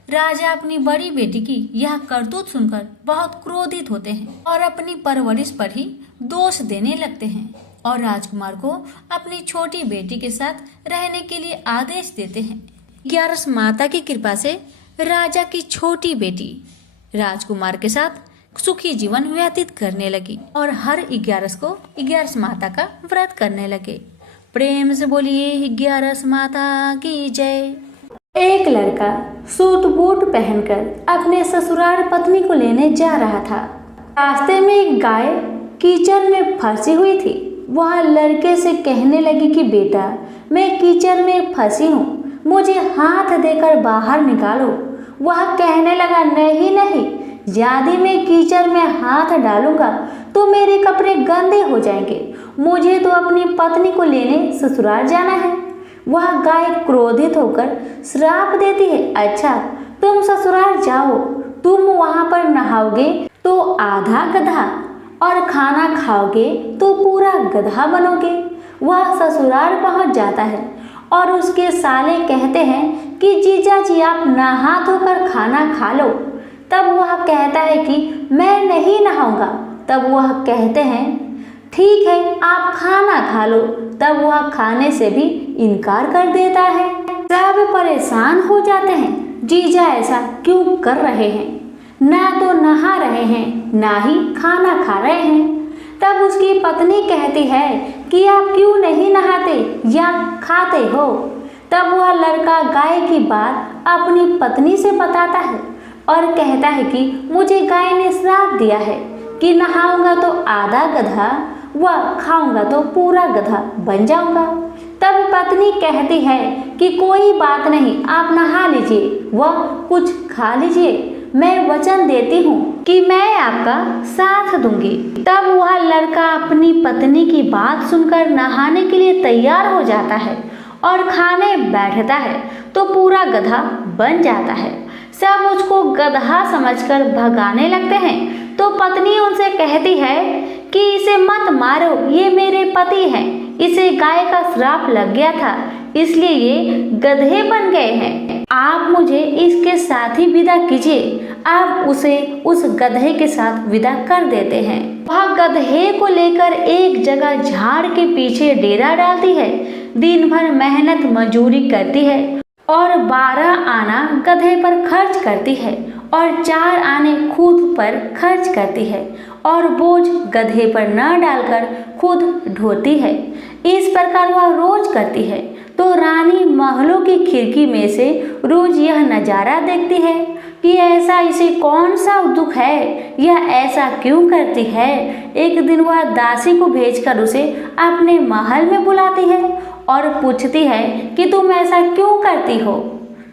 राजा अपनी बड़ी बेटी की यह करतूत सुनकर बहुत क्रोधित होते हैं और अपनी परवरिश पर ही दोष देने लगते हैं और राजकुमार को अपनी छोटी बेटी के साथ रहने के लिए आदेश देते हैं। 11 माता की कृपा से राजा की छोटी बेटी राजकुमार के साथ सुखी जीवन व्यतीत करने लगी और हर 11 को 11 माता का व्रत करने लगे। प्रेम से बोलिए 11 माता की जय। एक लड़का सूट बूट पहनकर अपने ससुराल पत्नी को लेने जा रहा था। रास्ते में एक गाय कीचड़ में फंसी हुई थी। वह लड़के से कहने लगी कि बेटा, मैं कीचड़ में फंसी हूँ, मुझे हाथ देकर बाहर निकालो। वह कहने लगा, नहीं नहीं, यदि मैं कीचड़ में हाथ डालूंगा तो मेरे कपड़े गंदे हो जाएंगे। मुझे तो अपनी पत्नी को लेने ससुराल जाना है। वह गाय क्रोधित होकर श्राप देती है, अच्छा तुम ससुराल जाओ, तुम वहां पर नहाओगे तो आधा गधा और खाना खाओगे तो पूरा गधा बनोगे। वह ससुराल पहुंच जाता है और उसके साले कहते हैं कि जीजा जी आप नहा धोकर खाना खा लो। तब वह कहता है कि मैं नहीं नहाऊंगा। तब वह कहते हैं ठीक है आप खाना खा लो। तब वह खाने से भी इनकार कर देता है। सब परेशान हो जाते हैं, जीजा ऐसा क्यों कर रहे हैं, ना तो नहा रहे हैं ना ही खाना खा रहे हैं। तब उसकी पत्नी कहती है कि आप क्यों नहीं नहाते या खाते हो। तब वह लड़का गाय की बात अपनी पत्नी से बताता है और कहता है कि मुझे गाय ने श्राप दिया है कि नहाऊंगा तो आधा गधा व खाऊंगा तो पूरा गधा बन जाऊंगा। तब पत्नी कहती है कि कोई बात नहीं, आप नहा लीजिए व कुछ खा लीजिए, मैं वचन देती हूँ कि मैं आपका साथ दूंगी। तब वह लड़का अपनी पत्नी की बात सुनकर नहाने के लिए तैयार हो जाता है और खाने बैठता है तो पूरा गधा बन जाता है। सब उसको गधा समझकर भगाने लगते हैं तो पत्नी उनसे कहती है कि इसे मत मारो, ये मेरे पति हैं, इसे गाय का श्राप लग गया था इसलिए ये गधे बन गए हैं। आप मुझे इसके साथ ही विदा कीजिए। आप उसे उस गधे के साथ विदा कर देते हैं। वह गधे को लेकर एक जगह झाड़ के पीछे डेरा डालती है। दिन भर मेहनत मजूरी करती है और 12 आना गधे पर खर्च करती है और 4 आने खुद पर खर्च करती है और बोझ गधे पर न डालकर खुद ढोती है। इस प्रकार वह रोज करती है तो रानी महलों की खिड़की में से रोज यह नजारा देखती है कि ऐसा इसे कौन सा दुख है, यह ऐसा क्यों करती है। एक दिन वह दासी को भेजकर उसे अपने महल में बुलाती है और पूछती है कि तुम ऐसा क्यों करती हो।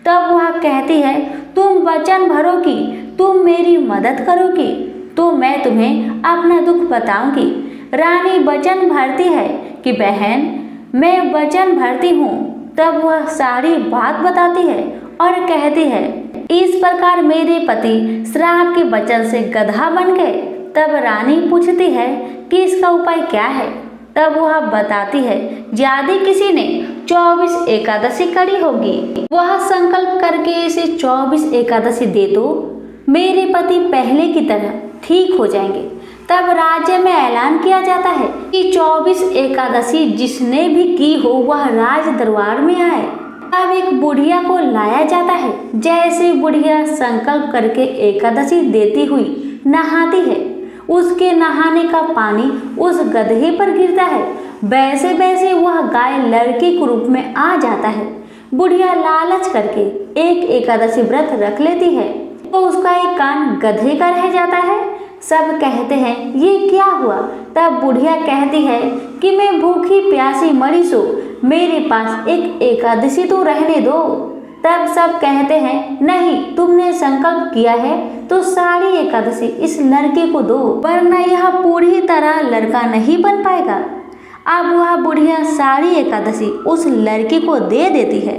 तब वह कहती है तुम वचन भरोगी, तुम मेरी मदद करोगी तो मैं तुम्हें अपना दुख बताऊंगी। रानी वचन भरती है कि बहन मैं वचन भरती हूँ। तब वह सारी बात बताती है और कहती है इस प्रकार मेरे पति श्राप के वचन से गधा बन गए। तब रानी पूछती है कि इसका उपाय क्या है। तब वह बताती है यदि किसी ने 24 एकादशी करी होगी, वह संकल्प करके इसे 24 एकादशी दे तो मेरे पति पहले की तरह ठीक हो जाएंगे। तब राज्य में ऐलान किया जाता है कि 24 एकादशी जिसने भी की हो वह राज दरबार में आए। अब एक बुढ़िया को लाया जाता है। जैसे बुढ़िया संकल्प करके एकादशी देती हुई नहाती है, उसके नहाने का पानी उस गधे पर गिरता है। वैसे वैसे वह गाय लड़के के रूप में आ जाता है। बुढ़िया लालच करके एक एकादशी व्रत रख लेती है तो उसका एक कान गधे का रह जाता है। सब कहते हैं ये क्या हुआ। तब बुढ़िया कहती है कि मैं भूखी प्यासी मरी सो, मेरे पास एक एकादशी तो रहने दो। तब सब कहते हैं नहीं, तुमने संकल्प किया है तो सारी एकादशी इस लड़के को दो, वरना यह पूरी तरह लड़का नहीं बन पाएगा। अब वह बुढ़िया सारी एकादशी उस लड़के को दे देती है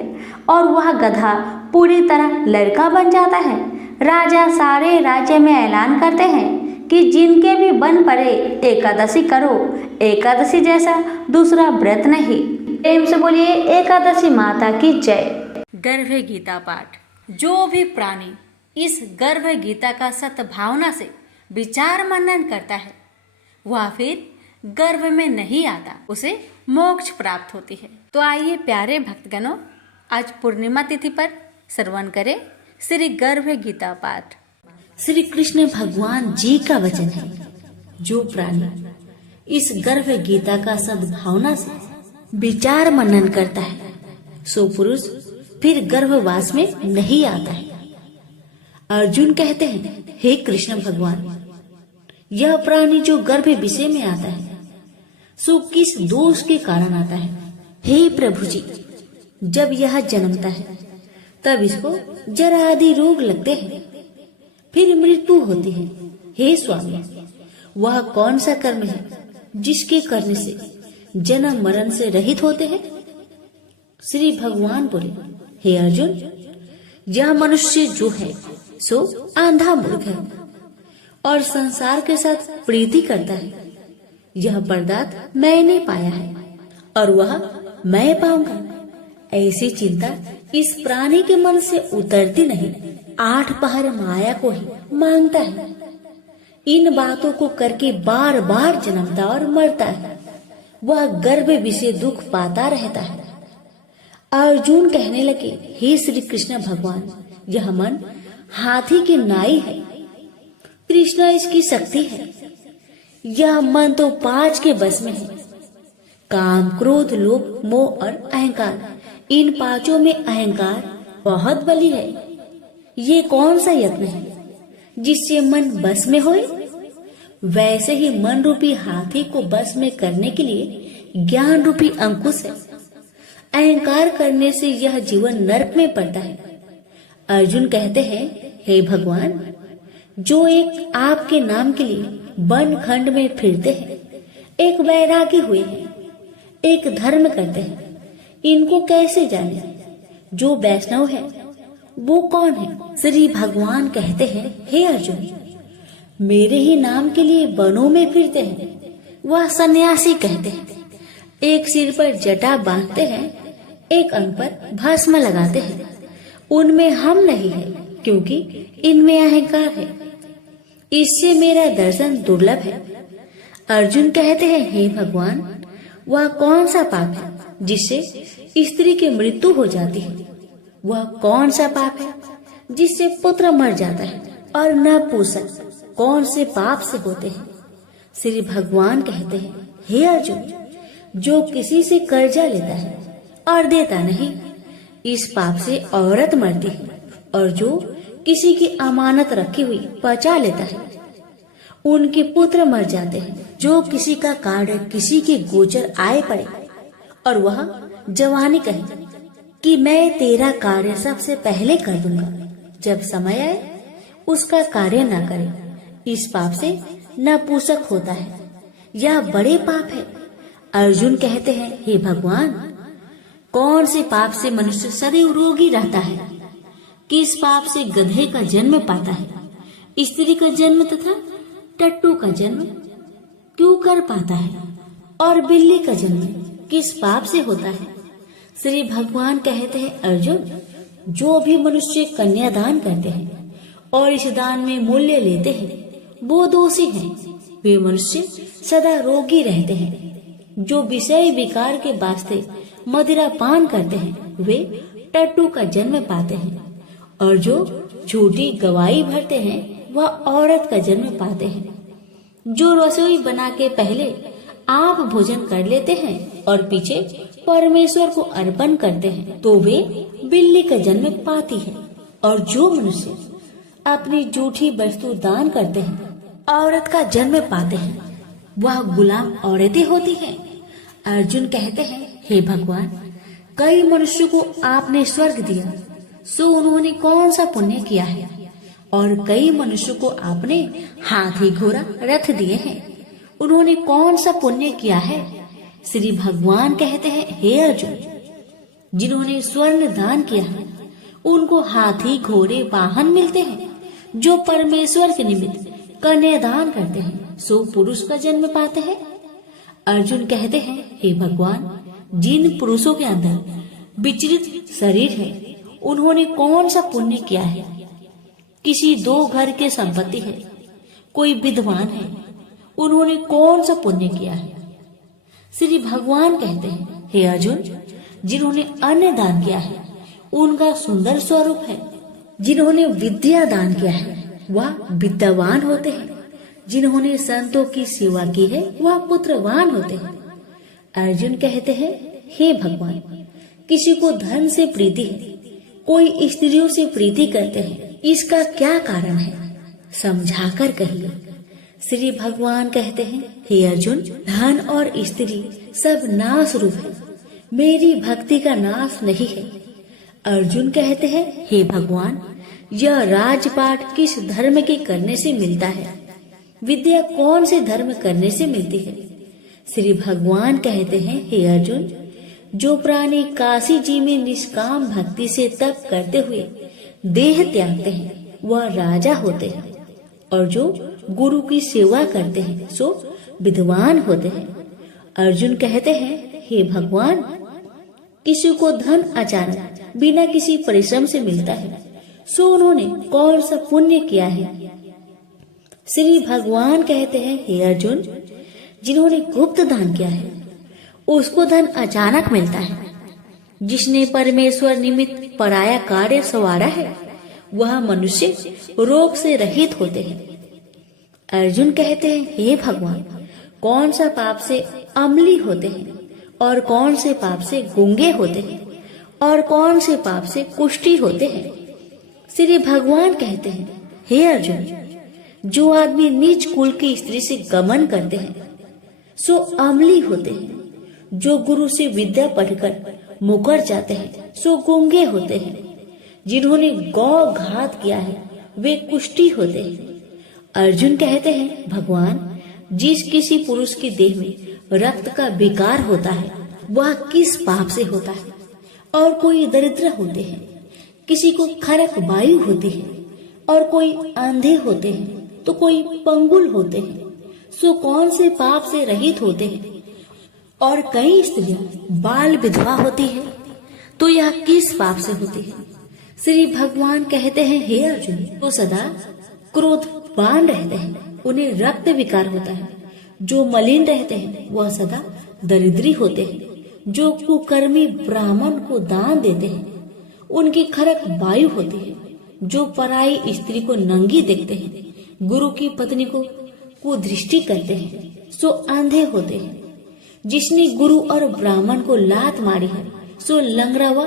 और वह गधा पूरी तरह लड़का बन जाता है। राजा सारे राज्य में ऐलान करते हैं कि जिनके भी बन पड़े एकादशी करो, एकादशी जैसा दूसरा व्रत नहीं। प्रेम से बोलिए एकादशी माता की जय। गर्भ गीता पाठ। जो भी प्राणी इस गर्भ गीता का सद्भावना से विचार मनन करता है वह फिर गर्भ में नहीं आता, उसे मोक्ष प्राप्त होती है। तो आइए प्यारे भक्तगणों, आज पूर्णिमा तिथि पर श्रवण करें श्री गर्भ गीता पाठ। श्री कृष्ण भगवान जी का वचन है, जो प्राणी इस गर्भ गीता का सद्भावना से विचार मनन करता है सो पुरुष फिर गर्भवास में नहीं आता है। अर्जुन कहते हैं, हे कृष्ण भगवान, यह प्राणी जो गर्भ विषय में आता है सो किस दोष के कारण आता है। हे प्रभु जी, जब यह जन्मता है तब इसको जरा आदि रोग लगते हैं, फिर मृत्यु होती है। हे स्वामी, वह कौन सा कर्म है जिसके करने से जन्म मरण से रहित होते हैं? श्री भगवान बोले, हे अर्जुन, यह मनुष्य जो है सो आंधा मूर्ख है और संसार के साथ प्रीति करता है। यह पदार्थ मैंने पाया है और वह मैं पाऊंगा, ऐसी चिंता इस प्राणी के मन से उतरती नहीं। 8 पहर माया को ही मांगता है। इन बातों को करके बार बार जन्मता और मरता है। वह गर्भ विषय दुख पाता रहता है। अर्जुन कहने लगे, हे श्री कृष्ण भगवान, यह मन हाथी की नाई है, कृष्ण इसकी शक्ति है। यह मन तो 5 के बस में है, काम, क्रोध, लोभ, मोह और अहंकार। इन 5 में अहंकार बहुत बली है। ये कौन सा यत्न है जिससे मन बस में होए? वैसे ही मन रूपी हाथी को बस में करने के लिए ज्ञान रूपी अंकुश है। अहंकार करने से यह जीवन नरक में पड़ता है। अर्जुन कहते हैं, हे भगवान, जो एक आपके नाम के लिए वन खंड में फिरते हैं, एक वैरागी हुए हैं, एक धर्म करते हैं, इनको कैसे जाने? जो वैष्णव है वो कौन है? श्री भगवान कहते हैं, हे अर्जुन, मेरे ही नाम के लिए वनों में फिरते हैं, वह सन्यासी कहते हैं। एक सिर पर जटा बांधते हैं, एक अंग पर भस्म लगाते हैं। उनमें हम नहीं है, क्योंकि इनमें अहंकार है। इससे मेरा दर्शन दुर्लभ है। अर्जुन कहते हैं, हे भगवान, वह कौन सा पाप है जिससे स्त्री की मृत्यु हो जाती है? वह कौन सा पाप है जिससे पुत्र मर जाता है? और नपुंसक कौन से पाप से होते हैं? श्री भगवान कहते हैं, हे अर्जुन, जो किसी से कर्जा लेता है और देता नहीं, इस पाप से औरत मरती है। और जो किसी की अमानत रखी हुई पचा लेता है, उनके पुत्र मर जाते हैं। जो किसी का कार्य किसी के गोचर आए पड़े और वह जवानी कहे कि मैं तेरा कार्य सबसे पहले कर दूंगा, जब समय आए उसका कार्य न करे, इस पाप से नपुंसक होता है। यह बड़े पाप है। अर्जुन कहते हैं, हे भगवान, कौन से पाप से मनुष्य सदैव रोगी रहता है? किस पाप से गधे का जन्म पाता है, स्त्री का जन्म तथा टट्टू का जन्म क्यों कर पाता है, और बिल्ली का जन्म किस पाप से होता है? श्री भगवान कहते हैं, अर्जुन, जो भी मनुष्य कन्यादान करते हैं और इस दान में मूल्य लेते हैं, वो दोषी हैं। वे मनुष्य सदा रोगी रहते हैं। जो विषय विकार के वास्ते मदिरा पान करते हैं, वे टट्टू का जन्म पाते हैं। और जो झूठी गवाही भरते हैं, वह औरत का जन्म पाते हैं। जो रसोई बना के पहले आप भोजन कर लेते हैं और पीछे परमेश्वर को अर्पण करते हैं, तो वे बिल्ली का जन्म पाती है। और जो मनुष्य अपनी झूठी वस्तु दान करते हैं, औरत का जन्म पाते हैं, वह गुलाम औरतें होती हैं। अर्जुन कहते हैं, हे भगवान, कई मनुष्यों को आपने स्वर्ग दिया, सो उन्होंने कौन सा पुण्य किया है? और कई मनुष्यों को आपने हाथी, घोड़ा, रथ दिए हैं, उन्होंने कौन सा पुण्य किया है? श्री भगवान कहते हैं, हे अर्जुन, जिन्होंने स्वर्ण दान किया है, उनको हाथी, घोड़े, वाहन मिलते हैं। जो परमेश्वर के निमित्त कन्यादान करते हैं, सो पुरुष का जन्म पाते हैं। अर्जुन कहते हैं, हे भगवान, जिन पुरुषों के अंदर विचलित शरीर है, उन्होंने कौन सा पुण्य किया है? किसी 2 घर के संपत्ति है, कोई विद्वान है, उन्होंने कौन सा पुण्य किया है? श्री भगवान कहते हैं, हे अर्जुन, जिन्होंने अन्न दान किया है, उनका सुंदर स्वरूप है। जिन्होंने विद्या दान किया है, वह विद्यावान होते हैं। जिन्होंने संतों की सेवा की है, वह पुत्रवान होते हैं। अर्जुन कहते हैं, हे भगवान, किसी को धन से प्रीति है, कोई स्त्रियों से प्रीति करते हैं, इसका क्या कारण है? समझाकर कहिए। श्री भगवान कहते हैं, हे अर्जुन, धन और स्त्री सब नाश रूप है, मेरी भक्ति का नाश नहीं है। अर्जुन कहते हैं, हे भगवान, यह राजपाट किस धर्म के करने से मिलता है? विद्या कौन से धर्म करने से मिलती है? श्री भगवान कहते हैं, हे अर्जुन, जो प्राणी काशी जी में निष्काम भक्ति से तप करते हुए देह त्यागते हैं वह राजा होते हैं, और जो गुरु की सेवा करते हैं सो विद्वान होते हैं। अर्जुन कहते हैं, हे भगवान, किसी को धन अचानक बिना किसी परिश्रम से मिलता है, सो उन्होंने कौन सा पुण्य किया है? श्री भगवान कहते हैं, हे अर्जुन, जिन्होंने गुप्त दान किया है उसको धन अचानक मिलता है। जिसने परमेश्वर निमित्त पराया कार्य संवारा है वह मनुष्य रोग से रहित होते हैं। अर्जुन कहते हैं, हे भगवान, कौन सा पाप से अम्ली होते हैं और कौन से पाप से गूंगे होते हैं और कौन से पाप से कुष्ठी होते हैं? श्री भगवान कहते हैं, हे अर्जुन, जो आदमी नीच कुल की स्त्री से गमन करते हैं सो अम्ली होते हैं। जो गुरु से विद्या पढ़कर मुकर जाते हैं सो गूंगे होते हैं। जिन्होंने गौ घात किया है वे कुष्ठी होते हैं। अर्जुन कहते हैं, भगवान, जिस किसी पुरुष के देह में रक्त का विकार होता है वह किस पाप से होता है? और कोई दरिद्र होते हैं, किसी को खरक वायु होती है, और कोई अंधे होते हैं तो कोई पंगुल होते हैं, सो कौन से पाप से रहित होते हैं? और कई स्त्रियां बाल विधवा होती है तो यह किस पाप से होती है? श्री भगवान कहते हैं, हे अर्जुन, तो सदा क्रोधवान रहते हैं उन्हें रक्त विकार होता है। जो मलिन रहते हैं वह सदा दरिद्री होते हैं। जो कुकर्मी ब्राह्मण को दान देते हैं उनकी खरक वायु होती है। जो पराई स्त्री को नंगी देखते हैं, गुरु की पत्नी को कुदृष्टि करते हैं सो अंधे होते हैं। जिसने गुरु और ब्राह्मण को लात मारी है सो लंगड़ा व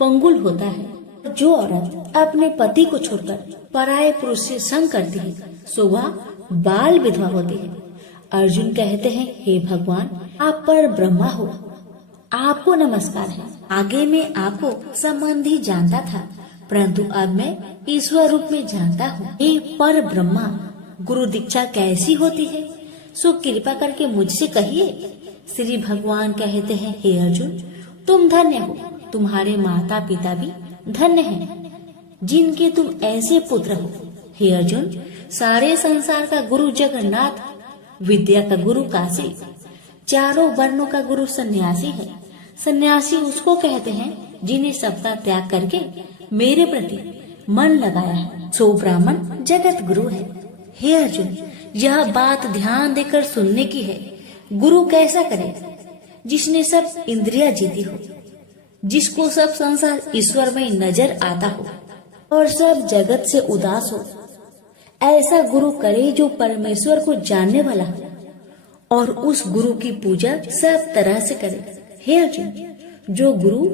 पंगुल होता है। जो औरत अपने पति को छोड़कर पराये पुरुष से संग करती है सो वह बाल विधवा होती है। अर्जुन कहते हैं, हे भगवान, आप पर ब्रह्मा हो, आपको नमस्कार है। आगे मैं आपको संबंधी जानता था, परंतु अब मैं ईश्वर रूप में जानता हूँ। हे पर ब्रह्मा, गुरु दीक्षा कैसी होती है सो कृपा करके मुझसे कहिए। श्री भगवान कहते हैं, हे अर्जुन, तुम धन्य हो, तुम्हारे माता पिता भी धन्य हैं, जिनके तुम ऐसे पुत्र हो। हे अर्जुन, सारे संसार का गुरु जगन्नाथ, विद्या का गुरु काशी, चारों वर्णों का गुरु सन्यासी है। सन्यासी उसको कहते हैं जिन्हें सबका त्याग करके मेरे प्रति मन लगाया है, सो ब्राह्मण जगत गुरु है। हे अर्जुन, यह बात ध्यान देकर सुनने की है। गुरु कैसा करे? जिसने सब इंद्रियां जीती हो, जिसको सब संसार ईश्वर में नजर आता हो और सब जगत से उदास हो। ऐसा गुरु करे जो परमेश्वर को जानने वाला हो और उस गुरु की पूजा सब तरह से करे। हे अर्जुन, जो गुरु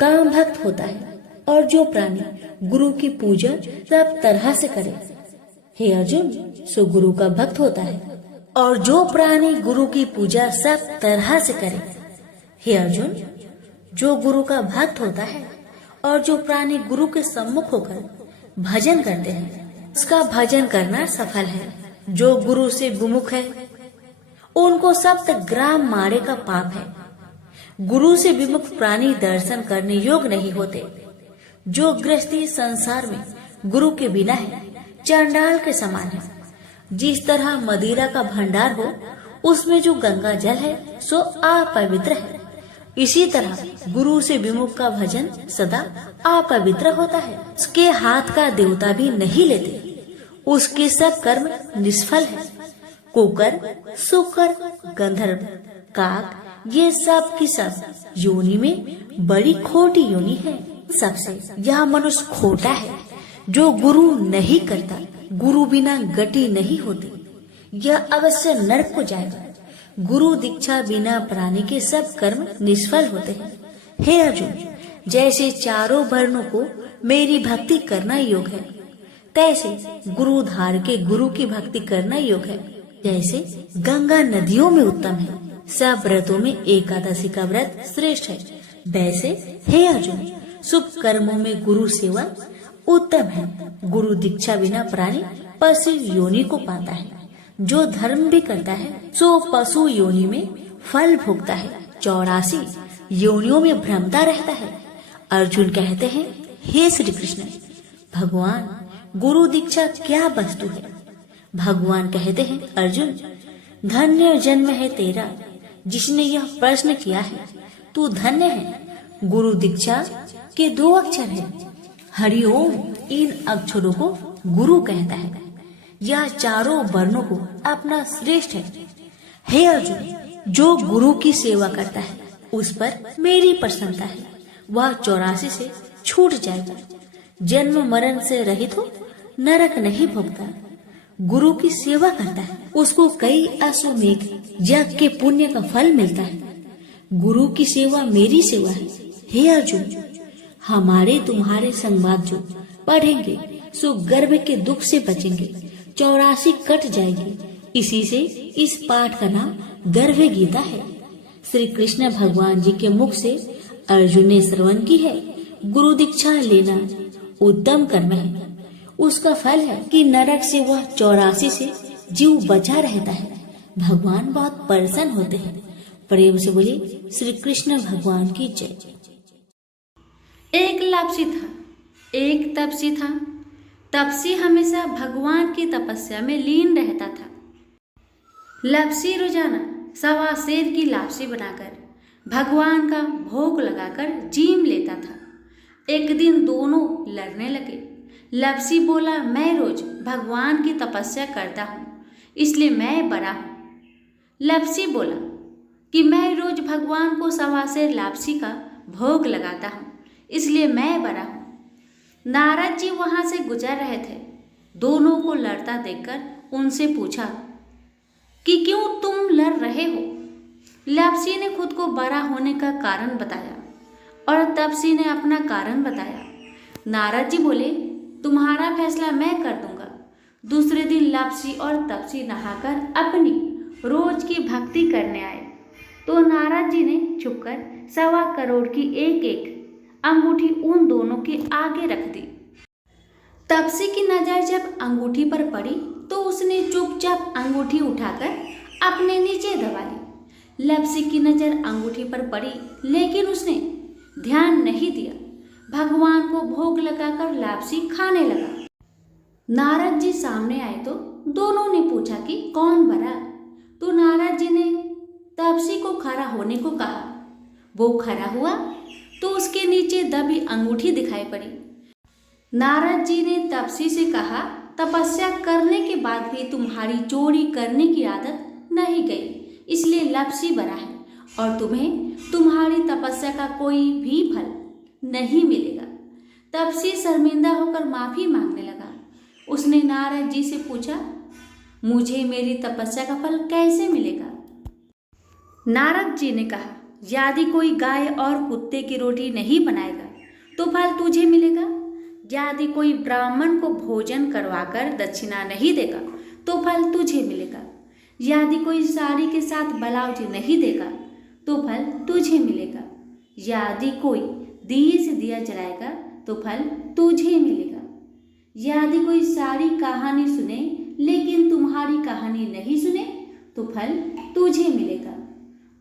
काम भक्त होता है और जो प्राणी गुरु की पूजा सब तरह से करे, हे अर्जुन, सो गुरु का भक्त होता है। और जो प्राणी गुरु की पूजा सब तरह से करे, हे अर्जुन, जो गुरु का भक्त होता है और जो प्राणी गुरु के सम्मुख होकर भजन करते हैं उसका भजन करना सफल है। जो गुरु से विमुख है उनको सप्तग्राम मारे का पाप है। गुरु से विमुख प्राणी दर्शन करने योग्य नहीं होते। जो गृहस्थी संसार में गुरु के बिना है चांडाल के समान है। जिस तरह मदिरा का भंडार हो उसमें जो गंगा जल है सो अपवित्र है, इसी तरह गुरु से विमुख का भजन सदा अपवित्र होता है। उसके हाथ का देवता भी नहीं लेते, उसके सब कर्म निष्फल है। कुकर, सुकर, गंधर्व, काक, ये सब की सब योनि में बड़ी खोटी योनि है। सबसे यह मनुष्य खोटा है जो गुरु नहीं करता। गुरु बिना गति नहीं होती, यह अवश्य नरक को जाएगा। गुरु दीक्षा बिना प्राणी के सब कर्म निष्फल होते हैं। हे अर्जुन, जैसे चारों वर्णों को मेरी भक्ति करना योग है, तैसे गुरु धार के गुरु की भक्ति करना योग है। जैसे गंगा नदियों में उत्तम है, सब व्रतों में एकादशी का व्रत श्रेष्ठ है, वैसे हे अर्जुन, शुभ कर्मों में गुरु सेवा उत्तम है। गुरु दीक्षा बिना प्राणी पशु योनि को पाता है। जो धर्म भी करता है सो पशु योनि में फल भोगता है, 84 योनियों में भ्रमता रहता है। अर्जुन कहते हैं, हे श्री कृष्ण, भगवान गुरु दीक्षा क्या वस्तु है? भगवान कहते हैं, अर्जुन धन्य जन्म है तेरा जिसने यह प्रश्न किया है, तू धन्य है। गुरु दीक्षा के 2 अक्षर हैं, हरिओम। इन अक्षरों को गुरु कहता है। यह चारों वर्णों को अपना श्रेष्ठ है। हे अर्जुन, जो गुरु की सेवा करता है उस पर मेरी प्रसन्नता है। वह 84 से छूट जाएगा, जन्म मरण से रहित हो, नरक नहीं भोगता। गुरु की सेवा करता है उसको कई अश्वमेध यज्ञ के पुण्य का फल मिलता है। गुरु की सेवा मेरी सेवा है। हे अर्जुन, हमारे तुम्हारे संवाद जो पढ़ेंगे सो गर्भ के दुख से बचेंगे, 84 कट जाएगी। इसी से इस पाठ का नाम गर्भ गीता है। श्री कृष्ण भगवान जी के मुख से अर्जुन ने श्रवण की है, गुरु दीक्षा लेना उत्तम कर्म है। उसका फल है कि नरक से वह 84 से जीव बचा रहता है। भगवान बहुत प्रसन्न होते हैं। प्रेम से बोलिए श्री कृष्ण भगवान की जय। एक लापसी था, एक तपसी था। तपसी हमेशा भगवान की तपस्या में लीन रहता था। लापसी रोजाना 1.25 सेर की लापसी बनाकर भगवान का भोग लगाकर जीम लेता था। एक दिन दोनों लड़ने लगे। लापसी बोला, मैं रोज भगवान की तपस्या करता हूँ इसलिए मैं बड़ा हूँ। लापसी बोला कि मैं रोज भगवान को 1.25 सेर लापसी का भोग लगाता हूँ इसलिए मैं बड़ा हूँ। नारद जी वहां से गुजर रहे थे। दोनों को लड़ता देखकर उनसे पूछा कि क्यों तुम लड़ रहे हो? लापसी ने खुद को बड़ा होने का कारण बताया और तपसी ने अपना कारण बताया। नारद जी बोले, तुम्हारा फैसला मैं कर दूंगा। दूसरे दिन लापसी और तपसी नहाकर अपनी रोज की भक्ति करने आए तो नारद जी ने छुपकर 1.25 करोड़ की एक अंगूठी उन दोनों के आगे रख दी। तपसी की नजर जब अंगूठी पर पड़ी तो उसने चुपचाप अंगूठी उठाकर अपने नीचे दबा ली। लापसी की नजर अंगूठी पर पड़ी लेकिन उसने ध्यान नहीं दिया। भगवान को भोग लगाकर लापसी खाने लगा। नारद जी सामने आए तो दोनों ने पूछा कि कौन बड़ा? तो नारद जी ने तपसी को खड़ा होने को कहा। वो खड़ा हुआ तो उसके नीचे दबी अंगूठी दिखाई पड़ी। नारद जी ने तपसी से कहा, तपस्या करने के बाद भी तुम्हारी चोरी करने की आदत नहीं गई, इसलिए लापसी बड़ा है और तुम्हें तुम्हारी तपस्या का कोई भी फल नहीं मिलेगा। तपसी शर्मिंदा होकर माफी मांगने लगा। उसने नारद जी से पूछा, मुझे मेरी तपस्या का फल कैसे मिलेगा? नारद जी ने कहा, यदि कोई गाय और कुत्ते की रोटी नहीं बनाएगा तो फल तुझे मिलेगा। यदि कोई ब्राह्मण को भोजन करवाकर दक्षिणा नहीं देगा तो फल तुझे मिलेगा। यदि कोई साड़ी के साथ ब्लाउज नहीं देगा तो फल तुझे मिलेगा। यदि कोई दिए से दिया जलाएगा तो फल तुझे मिलेगा। यदि कोई सारी कहानी सुने लेकिन तुम्हारी कहानी नहीं सुने तो फल तुझे मिलेगा।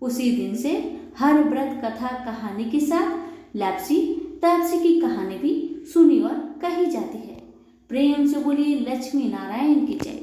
उसी दिन से हर व्रत कथा कहानी के साथ लापसी तपसी की कहानी भी सुनी और कही जाती है। प्रेम से बोलिए लक्ष्मी नारायण की जय।